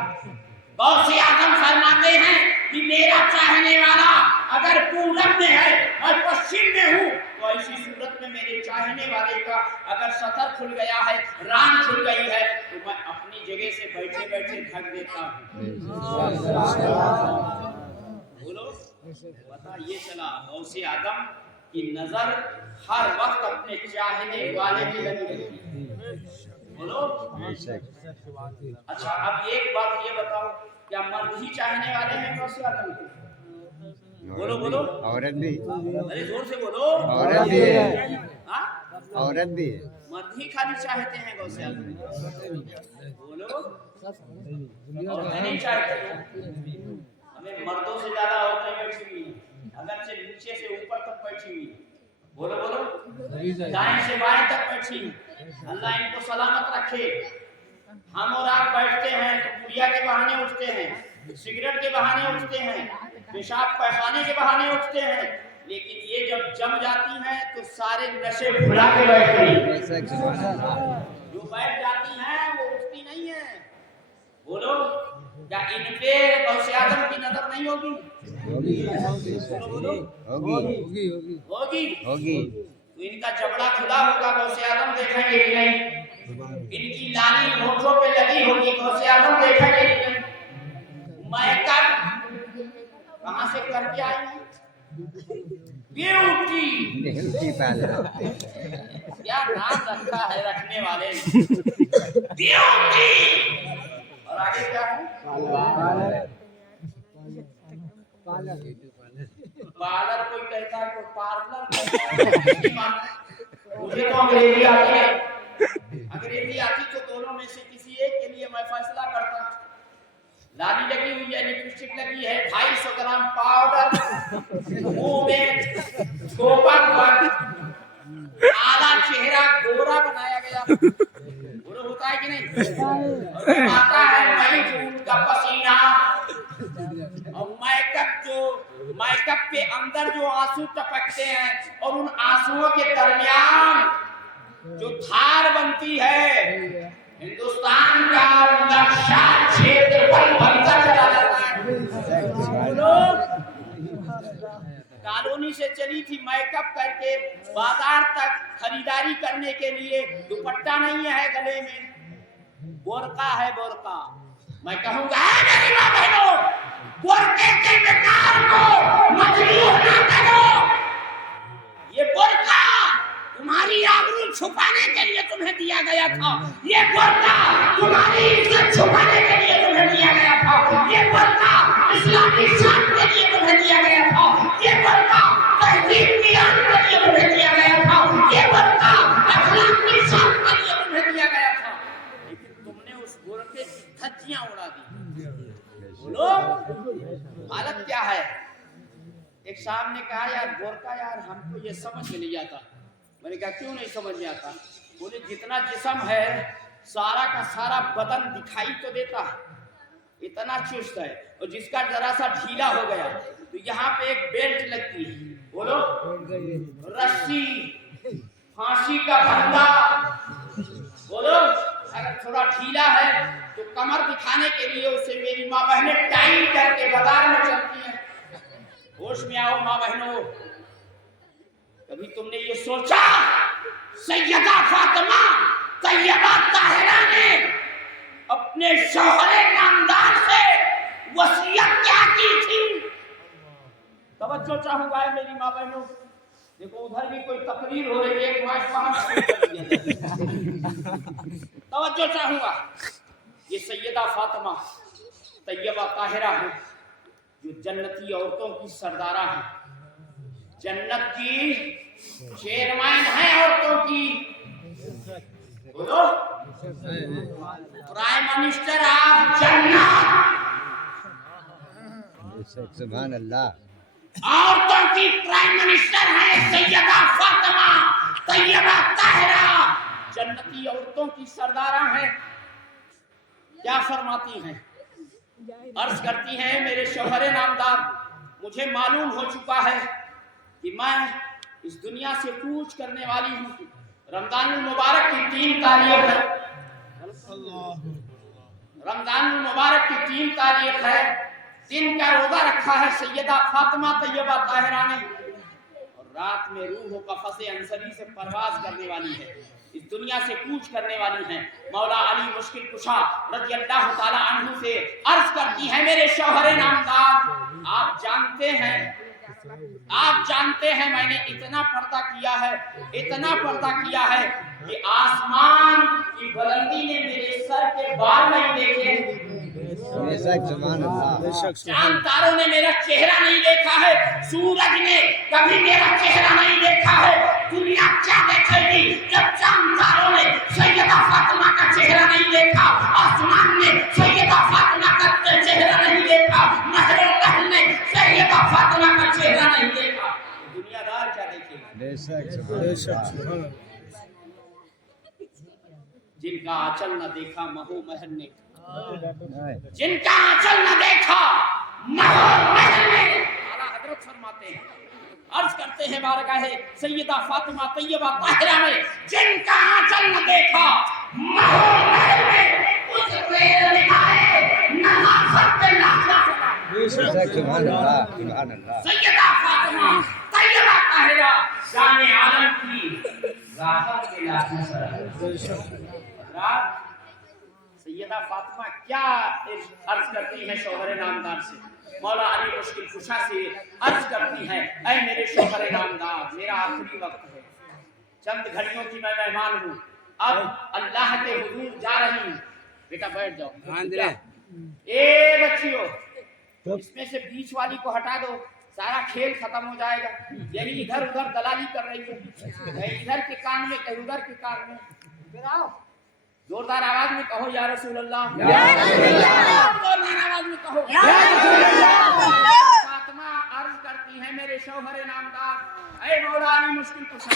गौसे आज़म फरमाते हैं कि मेरा चाहने वाला अगर पूरब में है और पश्चिम में हूँ, तो ऐसी सूरत में मेरे चाहने वाले का अगर शतर खुल गया है, रान खुल गई है, तो मैं अपनी जगह से बैठे बैठे ढक देता हूँ। बोलो पता ये चला गौसे आज़म कि नजर हर वक्त अपने चाहने वाले की लगी रहती है। बोलो। अच्छा, अब एक बात ये बताओ, क्या मर्द ही चाहने वाले हैं गौसे आजम के? बोलो बोलो। औरत भी, अरे जोर से बोलो। औरत भी है, हाँ? औरत भी है। मर्द ही खाली चाहते हैं गौसे आजम? बोलो। औरतें नहीं चाहती हैं। हमें मर्दों से ज्यादा औरतें बैठी हुई हैं, अगर से नीचे से ऊपर तक बैठी हुई। बोलो बोलो। दाएं से बाएं तक बैठी। अल्लाह इनको सलामत रखे। हम और आप बैठते हैं तो पुड़िया के बहाने उठते हैं, सिगरेट के बहाने उठते हैं, पेशाब पैखाने के बहाने उठते हैं, लेकिन ये जब जम जाती हैं तो सारे नशे भुला के बैठती हैं। जो बैठ जाती हैं वो उठती नहीं है। बोलो, क्या इन पे गौसे आजम की नजर नहीं होगी? होगी, होगी। तो इनका जबड़ा खुला होगा, गौसे आजम देखेंगे कि नहीं? इनकी लाली होठों पे लगी होगी, गौसे आजम देखेंगे कि नहीं? कहां से करके आई है? Beauty parlour. क्या नाम रखा है रखने वाले ने, ब्यूटी। और आगे क्या है? पार्लर कोई कहता है, कोई पार्लर कहता है। मुझे तो अंग्रेजी आती है, अंग्रेजी आती तो दोनों में से किसी एक के लिए मैं फैसला करता। लाली लगी हुई है, लिपस्टिक लगी है, 250 ग्राम पाउडर, मुंह में गोबर पर काला चेहरा गोरा बनाया गया। गोरा होता है कि नहीं? आता है मई जून का पसीना, और मेकअप के अंदर जो आंसू टपकते हैं, और उन आंसुओं के दरमियान जो धार बनती है, हिंदुस्तान का नक्शा क्षेत्रफल बनता चला जाता है। कॉलोनी से चली थी मेकअप करके बाजार तक खरीदारी करने के लिए, दुपट्टा नहीं है गले में, बोरका है बोरका। मैं कहूंगा मेरी मां बहनों, बोरके के बेकार को मजबूर ना करो। ये बोरका तुम्हारी आबरू छुपाने के लिए तुम्हें दिया गया था। ये बोरका तुम्हारी इज्जत छुपाने के लिए तुम्हें दिया गया था। ये बोरका इस्लामी शान के लिए तुम्हें दिया गया था। ये बोरका तहजीब की आन के लिए तुम्हें दिया गया था। ये बोरका अखलाक की शान के लिए तुम्हें दिया गया था, लेकिन तुमने उस बोरके की धज्जियां उड़ा दी। बोलो, हालत क्या है? एक साहब ने कहा, यार बोरका, यार हमको ये समझ में नहीं आता। मैंने कहा क्यों नहीं समझ में आता? बोले जितना जिस्म है सारा का सारा बदन दिखाई तो देता है, इतना चुस्त है, और जिसका जरा सा ढीला हो गया तो यहाँ पे एक बेल्ट लगती है। बोलो, रस्सी, फांसी का फंदा। बोलो, अगर थोड़ा ढीला है तो कमर दिखाने के लिए उसे मेरी माँ बहनें टाइट करके बाजार में चलती हैं। होश में आओ माँ बहनों, कभी तुमने ये सोचा सैयदा फातिमा तैयबा ताहिरा ने अपने शौहरे नामदार से वसीयत क्या की थी? तवज्जो चाहूंगा मेरी माँ बहनों, देखो उधर भी कोई तकरीर हो रही है, एक तवज्जो चाहूंगा। ये सैयदा फातिमा तैयबा ताहिरा है, जो जन्नती औरतों की सरदारा है, जन्नत की चेयरमैन है औरतों की। बोलो, प्राइम मिनिस्टर ऑफ जन्नत। सुभान अल्लाह। औरतों की प्राइम मिनिस्टर है सैयदा फातिमा तैयबा ताहिरा, जन्नती औरतों की सरदारा है। क्या फरमाती हैं? अर्ज करती हैं, मेरे शौहरे नामदार, मुझे मालूम हो चुका है कि मैं इस दुनिया से कूच करने वाली हूँ। रमजान मुबारक की 3 तारीख है, रमजान मुबारक की 3 तारीख है, दिन का रोजा रखा है सैयदा फातिमा तैयबा ताहिरा ने, और रात में रूह कफ़स अंसरी से परवाज करने वाली है, इस दुनिया से कूच करने वाली है। मौला अली मुश्किल कुशा रज़ियल्लाहु ताला अन्हु से अर्ज करती है, मेरे शौहरे नामदार, आप जानते हैं आप जानते हैं मैंने इतना पर्दा किया है कि आसमान की बुलंदी ने मेरे सर के बाल नहीं देखे, बेशक सुभान अल्लाह। चांद तारों ने मेरा चेहरा नहीं देखा है, सूरज ने कभी मेरा चेहरा नहीं देखा है। दुनिया क्या देखेगी जब चांद तारों ने सैयदा फातिमा का चेहरा नहीं देखा, आसमान ने सैयदा फातिमा का चेहरा नहीं देखा, महल ने सैयदा फातिमा का चेहरा नहीं देखा, दुनियादार क्या देखेगा? बेशक सुभान अल्लाह। जिनका आंचल न देखा महू महल ने, नहीं। जिनका आंचल न देखा महू महल ने, आला हजरत फरमाते हैं, अर्ज करते हैं बारगाह सैयदा फातिमा तैयबा ताहिरा में, जिनका आंचल न देखा महू महल में, उस रेल निकाए नज़ाकत पे लाखा सलाम। बेशक सुभान अल्लाह, सुभान अल्लाह। सैयदा फातिमा तैयबा ताहिरा जाने आलम की राहत के लाखों सलाम। सैयदा फातिमा क्या अर्ज करती है शौहर नामदार से, मौला अली मुश्किल कुशा से अर्ज करती है, ऐ मेरे शौहर नामदार, मेरा आखिरी वक्त है, चंद घड़ियों की मैं मेहमान हूँ, अब अल्लाह के हुजूर जा रही हूँ। बेटा बैठ जाओ। ए बच्चियों, इसमें से बीच वाली को हटा दो, सारा खेल खत्म हो जाएगा। यही इधर उधर दलाली कर रही है, कहीं इधर के कान में कहीं उधर के कान में। फिर आओ, जोरदार आवाज में कहो या रसूल अल्लाह, जोरदार आवाज में कहो या रसूल अल्लाह। फातिमा अर्ज करती है, मेरे शौहर नामदार, ऐ मौला अली मुश्किल कुशा,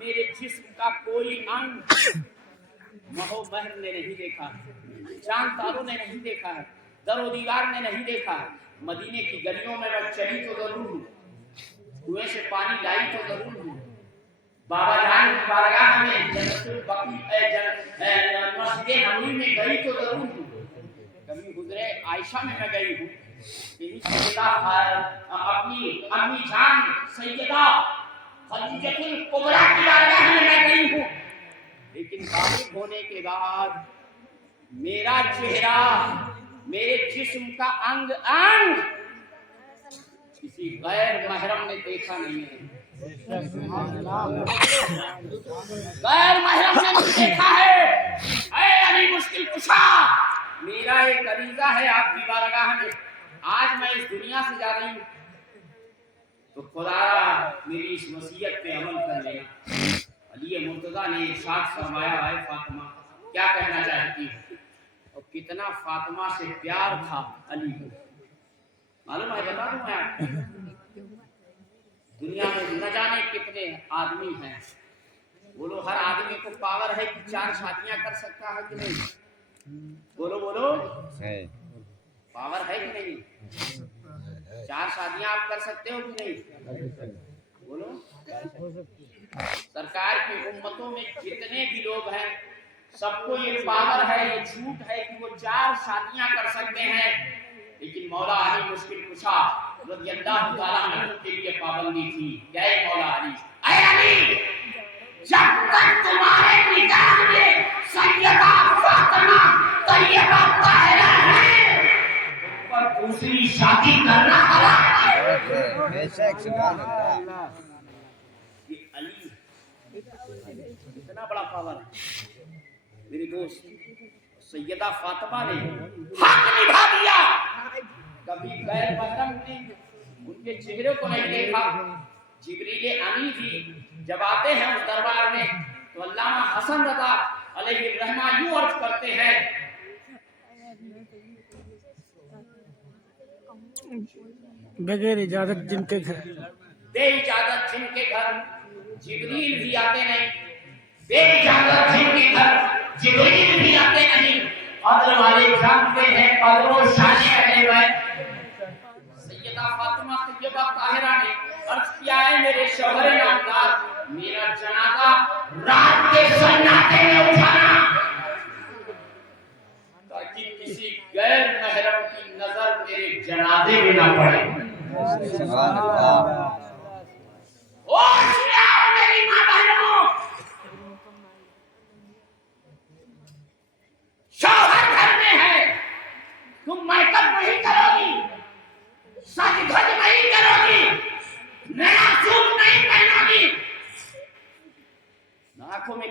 मेरे जिस्म का कोई अंग महो महर ने नहीं देखा, चांद तारों ने नहीं देखा है, दरो दीवार ने नहीं देखा है। मदीने की गलियों में मैं चली तो जरूर हूँ, कुएं से पानी लाई तो जरूर हूँ, बाबा जान की बारगाह में मस्जिद नबवी में गई तो जरूर हूँ, कभी गुजरे आयशा में मैं गई हूँ, अपनी अम्मी जान सैयदा खदीजतुल कुबरा की बारगाह में मैं गई हूँ, लेकिन गायब होने के बाद मेरा चेहरा, मेरे जिस्म का अंग अंग किसी गैर महरम ने देखा नहीं है, गैर महरम ने देखा है। ऐ अली मुश्किल कुशा, मेरा एक अरीजा है आपकी बारगाह में, आज मैं इस दुनिया से जा रही हूँ, तो खुदा मेरी इस वसीयत पे अमल कर लेना। अली मुर्तजा ने इरशाद फरमाया, है फातिमा क्या कहना चाहती है, और कितना फातिमा से प्यार था अली को, मालूम है? बता दूं मैं आपको, दुनिया में न जाने कितने आदमी हैं, बोलो हर आदमी को पावर है कि 4 शादियां कर सकता है कि नहीं? बोलो बोलो, पावर है कि नहीं? 4 शादियां आप कर सकते हो कि नहीं? बोलो। सरकार की उम्मतों में जितने भी लोग हैं, सबको ये पावर है, ये झूठ है कि वो 4 शादियां कर सकते हैं, लेकिन मौला अली मुश्किल कुशा रज़ियल्लाहु ताला अन्हु के लिए पाबंदी थी। क्या है मौला अली? ऐ अली, जब तक तुम्हारे निकाह में सैयदा फातिमा तैयबा ताहिरा है, तुम पर दूसरी शादी करना हराम है। बेशक सुभान अल्लाह। ये अली इतना बड़ा पावर है मेरे दोस्त। सैयदा फातिमा ने हक निभा दिया, कभी गैर महरम ने उनके चेहरे को नहीं देखा। जिब्रील अमीन भी जब आते हैं उस दरबार में, तो अल्लामा हसन रज़ा अलैहि रहमा यूं अर्ज करते हैं, बगैर इजाजत जिनके घर, बेइजाजत जिनके घर जिब्रील भी आते नहीं, बेइजाजत जिनके घर जिब्रील भी आते नहीं, कद्र वाले जानते हैं कद्र शान अहले बैत। सैयदा फातिमा तैयबा ताहिरा ने अर्ज किया है, मेरे शौहर नामदार, मेरा जनाजा रात के सन्नाटे में उठाना, ताकि किसी गैर महरम की नजर मेरे जनाजे में ना पड़े। सुभान अल्लाह। ओ मेरी मां बहनों, शौहर घर में है, तुम मैकअप नहीं करोगी, सज धज नहीं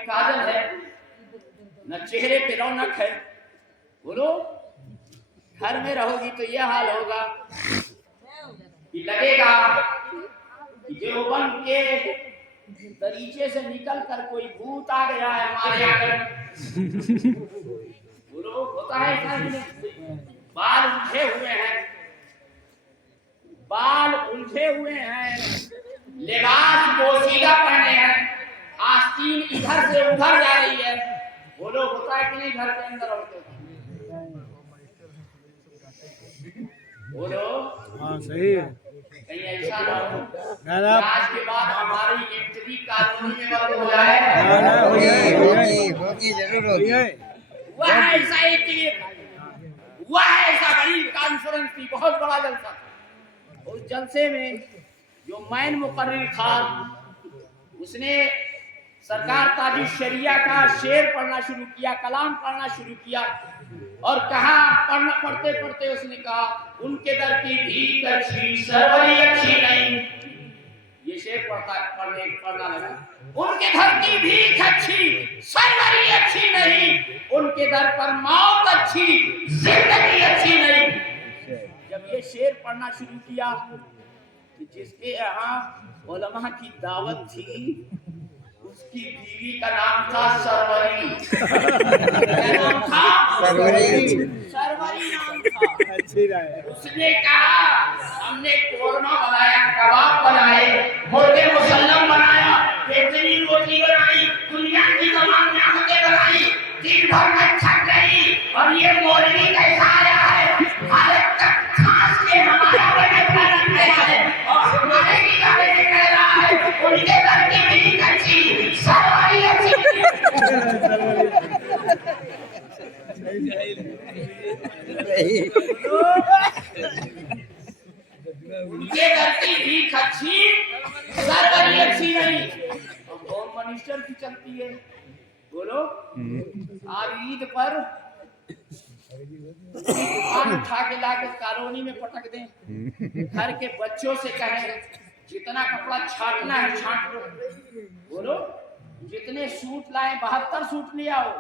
काजल है, न चेहरे पे रौनक है। बोलो, घर में रहोगी तो यह हाल होगा कि लगेगा कि देवबंद के दरीचे से निकल कर कोई भूत आ गया है हमारे आंगन। बोलो, होता है ऐसा ही नहीं? बाल उलझे हुए हैं, बाल उलझे हुए हैं, लिबास पोशीदा पहने हैं, आस्तीन इधर से उधर जा रही है। बोलो, होता है कि नहीं घर के अंदर औरतों का? बोलो, हाँ सही है। कहीं ऐसा ना हो ना ना आज के बाद हमारी एंट्री कानूनी में मत हो जाए। होगी जरूर होगी। वह ऐसा एक वह ऐसा बड़ी कॉन्फ्रेंस थी, बहुत बड़ा जलसा था। उस जलसे में जो मैन मुकर्रिर था, उसने सरकार ताजी शरिया का शेर पढ़ना शुरू किया, कलाम पढ़ना शुरू किया और कहा, पढ़ते पढ़ते उसने कहा, उनके दर की भीख अच्छी सरवरी अच्छी नहीं। ये शेर पढ़ना लगा। उनके घर की भीख अच्छी सरवरी अच्छी नहीं, उनके दर पर मौत अच्छी जिंदगी अच्छी नहीं। जब ये शेर पढ़ना शुरू किया कि जिसके यहाँ उलमा की दावत थी, उसकी बीवी का नाम था सरवरी। क्या नाम था? सरवरी नाम था। अच्छी राय है। उसने कहा, हमने कोरमा बनाया, कबाब बनाए, मुर्गे मुसल्लम बनाया, बेहतरीन रोटी बनाई, दुनिया की तमाम नियामतें बनाई, दिन भर में थक गई और ये मौलवी कैसा आया है, हालत तक खांस के हमारा बने फैलन गया है और हमारे की गाने में कह रहा है, उनके घर की भीख अच्छी सरवरी अच्छी। उनके घर की भीख अच्छी सरवरी अच्छी नहीं। होम मिनिस्टर की चलती है। बोलो, आज ईद पर दुकान उठा के लाके कॉलोनी में पटक दें, घर के बच्चों से कहें जितना कपड़ा छाटना है छाट लो। बोलो, जितने सूट लाए 72 सूट ले आओ,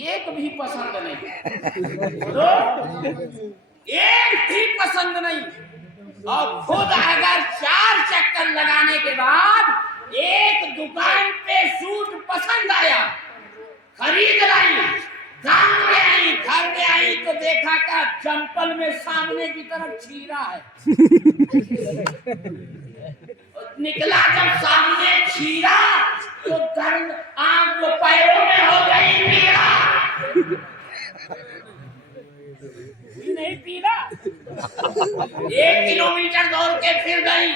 एक भी पसंद नहीं। बोलो, एक भी पसंद नहीं। और खुद अगर 4 चक्कर लगाने के बाद एक दुकान पे सूट पसंद आया, खरीद लाई, दाम में आई, घर में आई तो देखा का चंपल में सामने की तरफ चीरा है। निकला जब सामने चीरा तो दर्द आंख पैरों में हो गई पीड़ा। नहीं पीड़ा। 1 किलोमीटर दौड़ के फिर गई,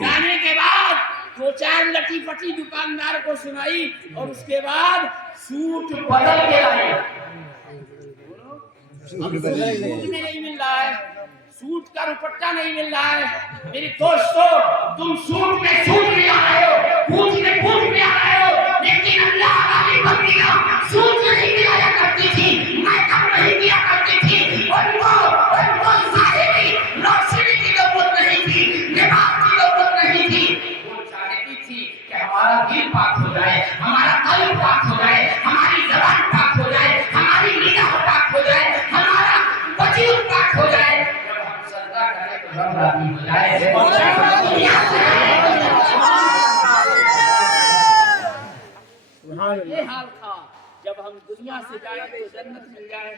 जाने के बाद 2-4 लटी पटी दुकानदार को सुनाई और उसके बाद सूट बदल के लाई। सूट में नहीं मिल रहा है, सूट का दुपट्टा नहीं मिल रहा है। मेरे दोस्तों, तुम सूट में सूट ले आ रहे हो, बूट में बूट ले आ रहे हो, लेकिन अल्लाह वाली बंदियां सूट नहीं दिलाया करती थी, मेकअप नहीं किया करती थी, उनको साहिबी रोशनी की जरूरत नहीं थी, लिबास की जरूरत नहीं थी। वो चाहती थी कि हमारा दिल पाक हो जाए, हमारा कल्ब पाक हो जाए, हमारी ज़बान पाक हो जाए, हमारी निगाह पाक हो जाए, हमारा वजूद पाक हो जाए। जब हम सजदा करें तो रब राज़ी हो जाए। ये हाल था, जब हम दुनिया से जाए तो जन्नत मिल जाए।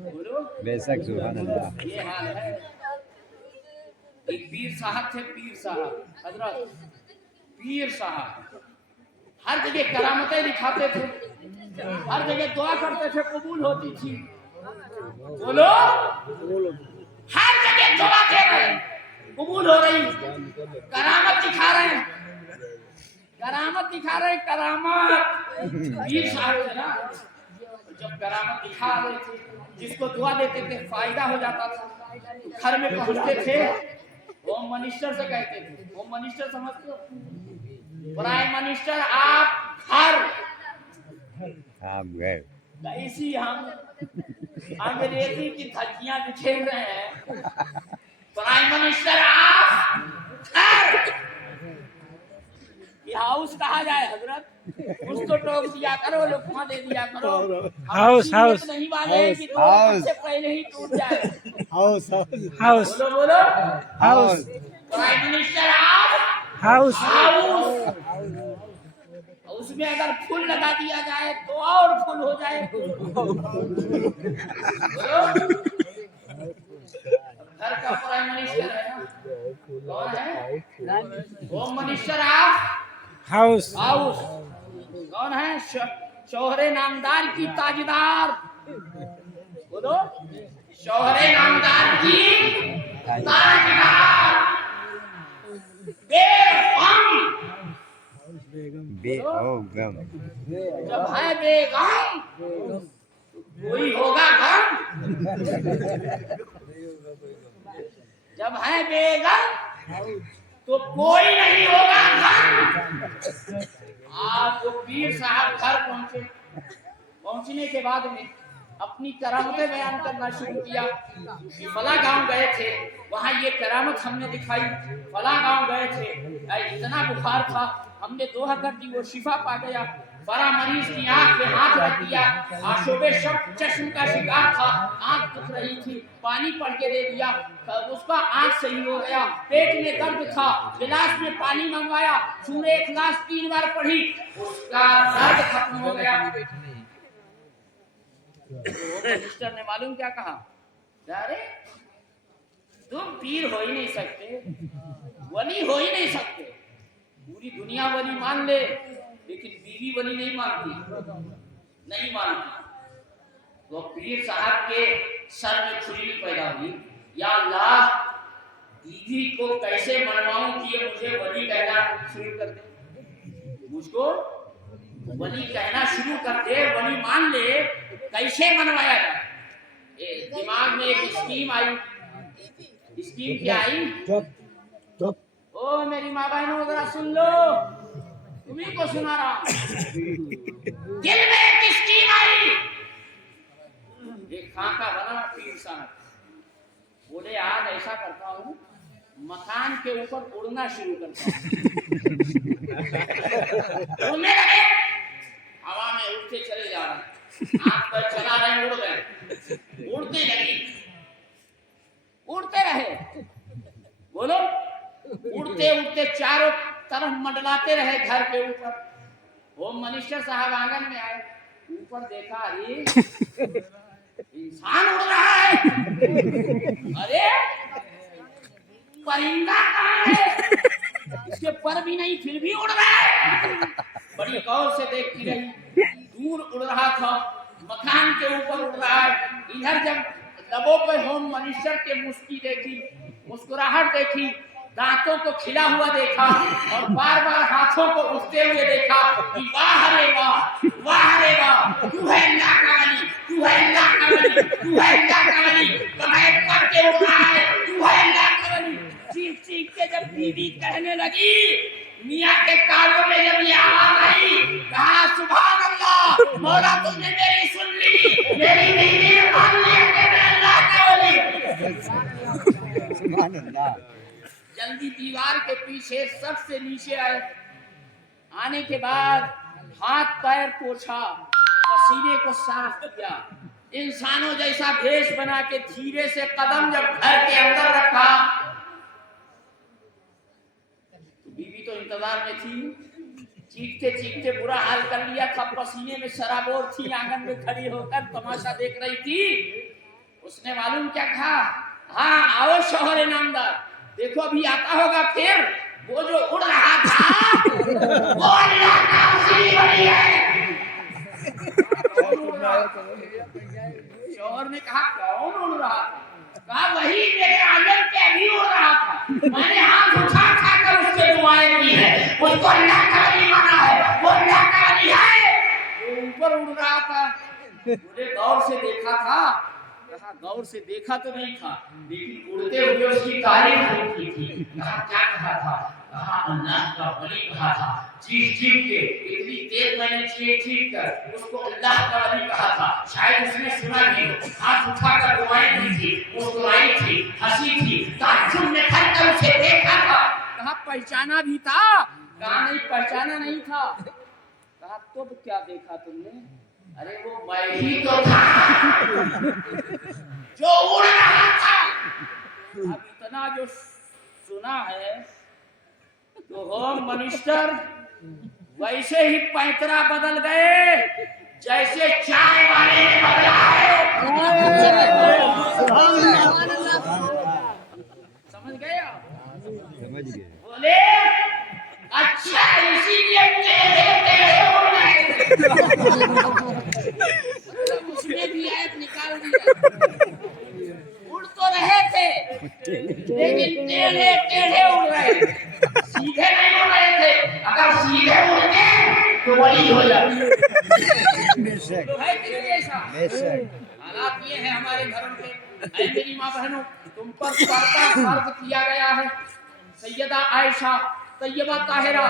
बोलो, बेशक सुभान अल्लाह। ये हाल है। एक पीर साहब थे, पीर साहब हजरत पीर साहब हर जगह करामतें दिखाते थे, हर जगह दुआ करते थे, कबूल होती थी। बोलो, हर जगह दुआ दे रहे, कबूल हो रही, करामत दिखा रहे हैं, करामत दिखा रहे, करामत। पीर साहब थे ना, जब करामत दिखा रहे थे, जिसको दुआ देते थे फायदा हो जाता था। घर में पहुंचते थे, होम मिनिस्टर से कहते थे, होम मिनिस्टर समझते हो, प्राइम मिनिस्टर आप घर, ऐसी हम अंग्रेजी की धज्जियां बिखेर रहे हैं। प्राइम मिनिस्टर आप घर, हाउस हाउस कहा जाए हजरत? कुछ तो टोक दिया करो, लुकमा दे दिया करो। हाउस, हाउस, नहीं वाले कि दो हाउस। से पहले ही टूट जाए। हाउस हाउस बोलो बोलो। हाउस प्राइम मिनिस्टर आप हाउस हाउस। उसमें अगर फूल लगा दिया जाए तो और फूल हो जाए। बोलो। घर का प्राइम मिनिस्टर है ना? कौन है? होम मिनिस्टर आप हाउस हाउस। कौन है? शौहरे नामदार की ताजदार। बोलो। शौहरे नामदार की ताजदार। बेगम जब है बेगम कोई होगा गम। जब है बेगम तो कोई नहीं होगा गम। आप तो पीर साहब घर पहुंचे। पहुंचने के बाद में अपनी करामतें बयान करना शुरू किया कि फला गांव गए थे, वहां ये करामत हमने दिखाई। फला गांव गए थे, इतना बुखार था, हमने दोहा कर दी, वो शिफा पा गया। फला मरीज की आंख पे हाथ रख दिया, आशोबे शक चश्म का शिकार था, आंख दुख रही थी, पानी पड़ के दे दिया, उसका आंख सही हो गया। पेट में दर्द था, गिलास में पानी मंगवाया, सूरे इखलास 3 बार पढ़ी, उसका दर्द खत्म हो गया। मिनिस्टर ने मालूम क्या कहा? अरे तुम पीर हो ही नहीं सकते, वली हो ही नहीं सकते। पूरी दुनिया वली मान ले, लेकिन बीवी वली नहीं मानती, नहीं मानती। तो पीर साहब के सर में खुजली पैदा हुई, या अल्लाह बीवी को कैसे मनवाऊं कि ये मुझे वली कहना शुरू कर दे, मुझको वली कहना शुरू कर दे, वली मान ले, कैसे मनवाया जाए? दिमाग में एक स्कीम आई। स्कीम क्या आई? ओ मेरी माँ बहनों जरा सुन लो, तुम्ही को सुना रहा हूं। दिल में एक स्कीम आई। एक खाका बना पीर साहब, बोले आज ऐसा करता हूँ, मकान के ऊपर उड़ना शुरू करता हूँ। उड़ने लगे, हवा में उड़ते चले जा रहे हैं, आंख पर चला रहे, उड़ गए, उड़ते लगे, उड़ते रहे। बोलो। उड़ते उड़ते चारों तरफ मंडलाते रहे घर के ऊपर। होम मिनिस्टर साहब आंगन में आए, ऊपर देखा, अरे इंसान उड़ रहा है, अरे परिंदा कहाँ है? इसके पर भी नहीं, फिर भी उड़ रहा है। बड़ी गौर से देखती रही, दूर उड़ रहा था, मकान के ऊपर उड़ रहा है। इधर जब लबों पर होम मिनिस्टर के मुस्की देखी, मुस्कुराहट देखी, दांतों को खिला हुआ देखा, और बार बार हाथों को उठते हुए देखा कि वाह रे वाह, वाह रे वाह, तू है अल्लाह का वली, तू है अल्लाह का वली, तू है अल्लाह का वली, कमाई करके उड़ रहा है, तू है अल्लाह का वली। चीख चीख के जब बीवी कहने लगी, मियाँ के कानों में जब ये आवाज आई, कहा सुभान अल्लाह, मौला तुमने मेरी सुन ली, मेरी बीवी ने मान लिया कि मैं अल्लाह का वली। सुभान अल्लाह। जल्दी दीवार के पीछे सबसे नीचे आए। आने के बाद हाथ पैर पोछा, पसीने को साफ किया, इंसानों जैसा भेष बना के धीरे से कदम जब घर के अंदर रखा, तो बीवी तो इंतजार में थी, चीखते चीखते बुरा हाल कर लिया था, पसीने में सराबोर थी, आंगन में खड़ी होकर तमाशा देख रही थी। उसने मालूम क्या कहा? हाँ आओ शौहरे नामदार, देखो अभी आता होगा फिर, वो जो उड़ रहा था वो अल्लाह का असली वली है। शौहर ने कहा कौन उड़ रहा था? कहा वही मेरे आंगन पे अभी उड़ रहा था, मैंने हाथ उठा कर उससे दुआएं की है, उसको अल्लाह का वली माना है, वो अल्लाह का वली है। वो ऊपर उड़ रहा था, बोले गौर से देखा था? कहा गौर से देखा तो नहीं था, लेकिन उड़ते हुए उसकी तारीफ की थी। कहा क्या कहा था? कहा अल्लाह का वली कहा था। चीख चीख के इतनी तेज मैंने चीख कर उसको अल्लाह का वली कहा था। शायद उसने सुना भी हो, हाथ उठाकर दुआएं की थी, मुस्कुराई थी, हंसी थी, ताज्जुब में खड़कर उसे देखा था। कहा पहचाना भी था? कहा नहीं पहचाना नहीं था। कहा तो क्या देखा तुमने? अरे वो मैं ही तो था जो उड़ रहा था। अब इतना जो सुना है तो होम मिनिस्टर वैसे ही पैतरा बदल गए जैसे चाय वाले ने बदला है। समझ गए आप? समझ गए। बोले अच्छा इसीलिए टेढ़े टेढ़े हो रहे थे। उसने भी ऐप निकाल दिया। उड़ तो रहे थे लेकिन टेढ़े टेढ़े उड़ रहे थे, सीधे नहीं उड़ रहे थे। अगर सीधे उड़ते तो वही हो जाती। बेशक तो है कि नहीं ऐसा? बेशक। हालात ये है हमारे घरों के। ऐ मेरी माँ बहनों, तुम पर पर्दा फर्ज किया गया है। सैयदा आयशा तैयबा ताहिरा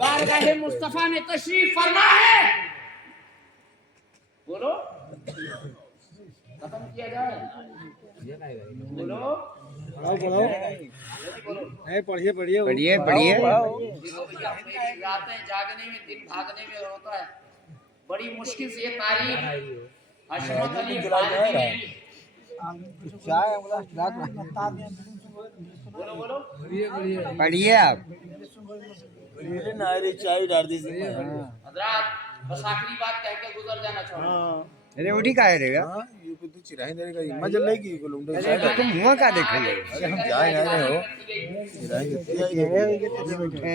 बारगाह मुस्तफा में तशरीफ फरमा है। बोलो खत्म किया जाए। बोलो पढ़ो बोलो। पढ़िए पढ़िए पढ़िए पढ़िए। रातें जागने में दिन भागने में होता है। बड़ी मुश्किल से ये तारीख हशमत अली खानवी ने बोलो बोलो पढ़िए आप। हजरात बस आखिरी बात कह के गुजर जाना चाहूंगा। अरे उठी का है रेगा? अरे तो तुम हुआ का देखे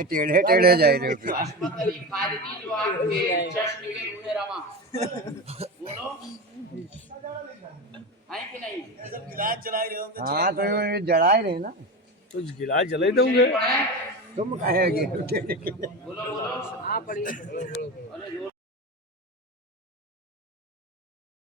टेढ़े टेढ़े जाए रहे हो। हशमत अली खानवी जो आपके जश्न के रूहे रवा बोलो है कि नहीं? हाँ तो ये जलाए रहे ना। तो गिलास जले दोगे पढ़े? तुम कहेगे बोलो बोलो हाँ पढ़िए। अरे जोर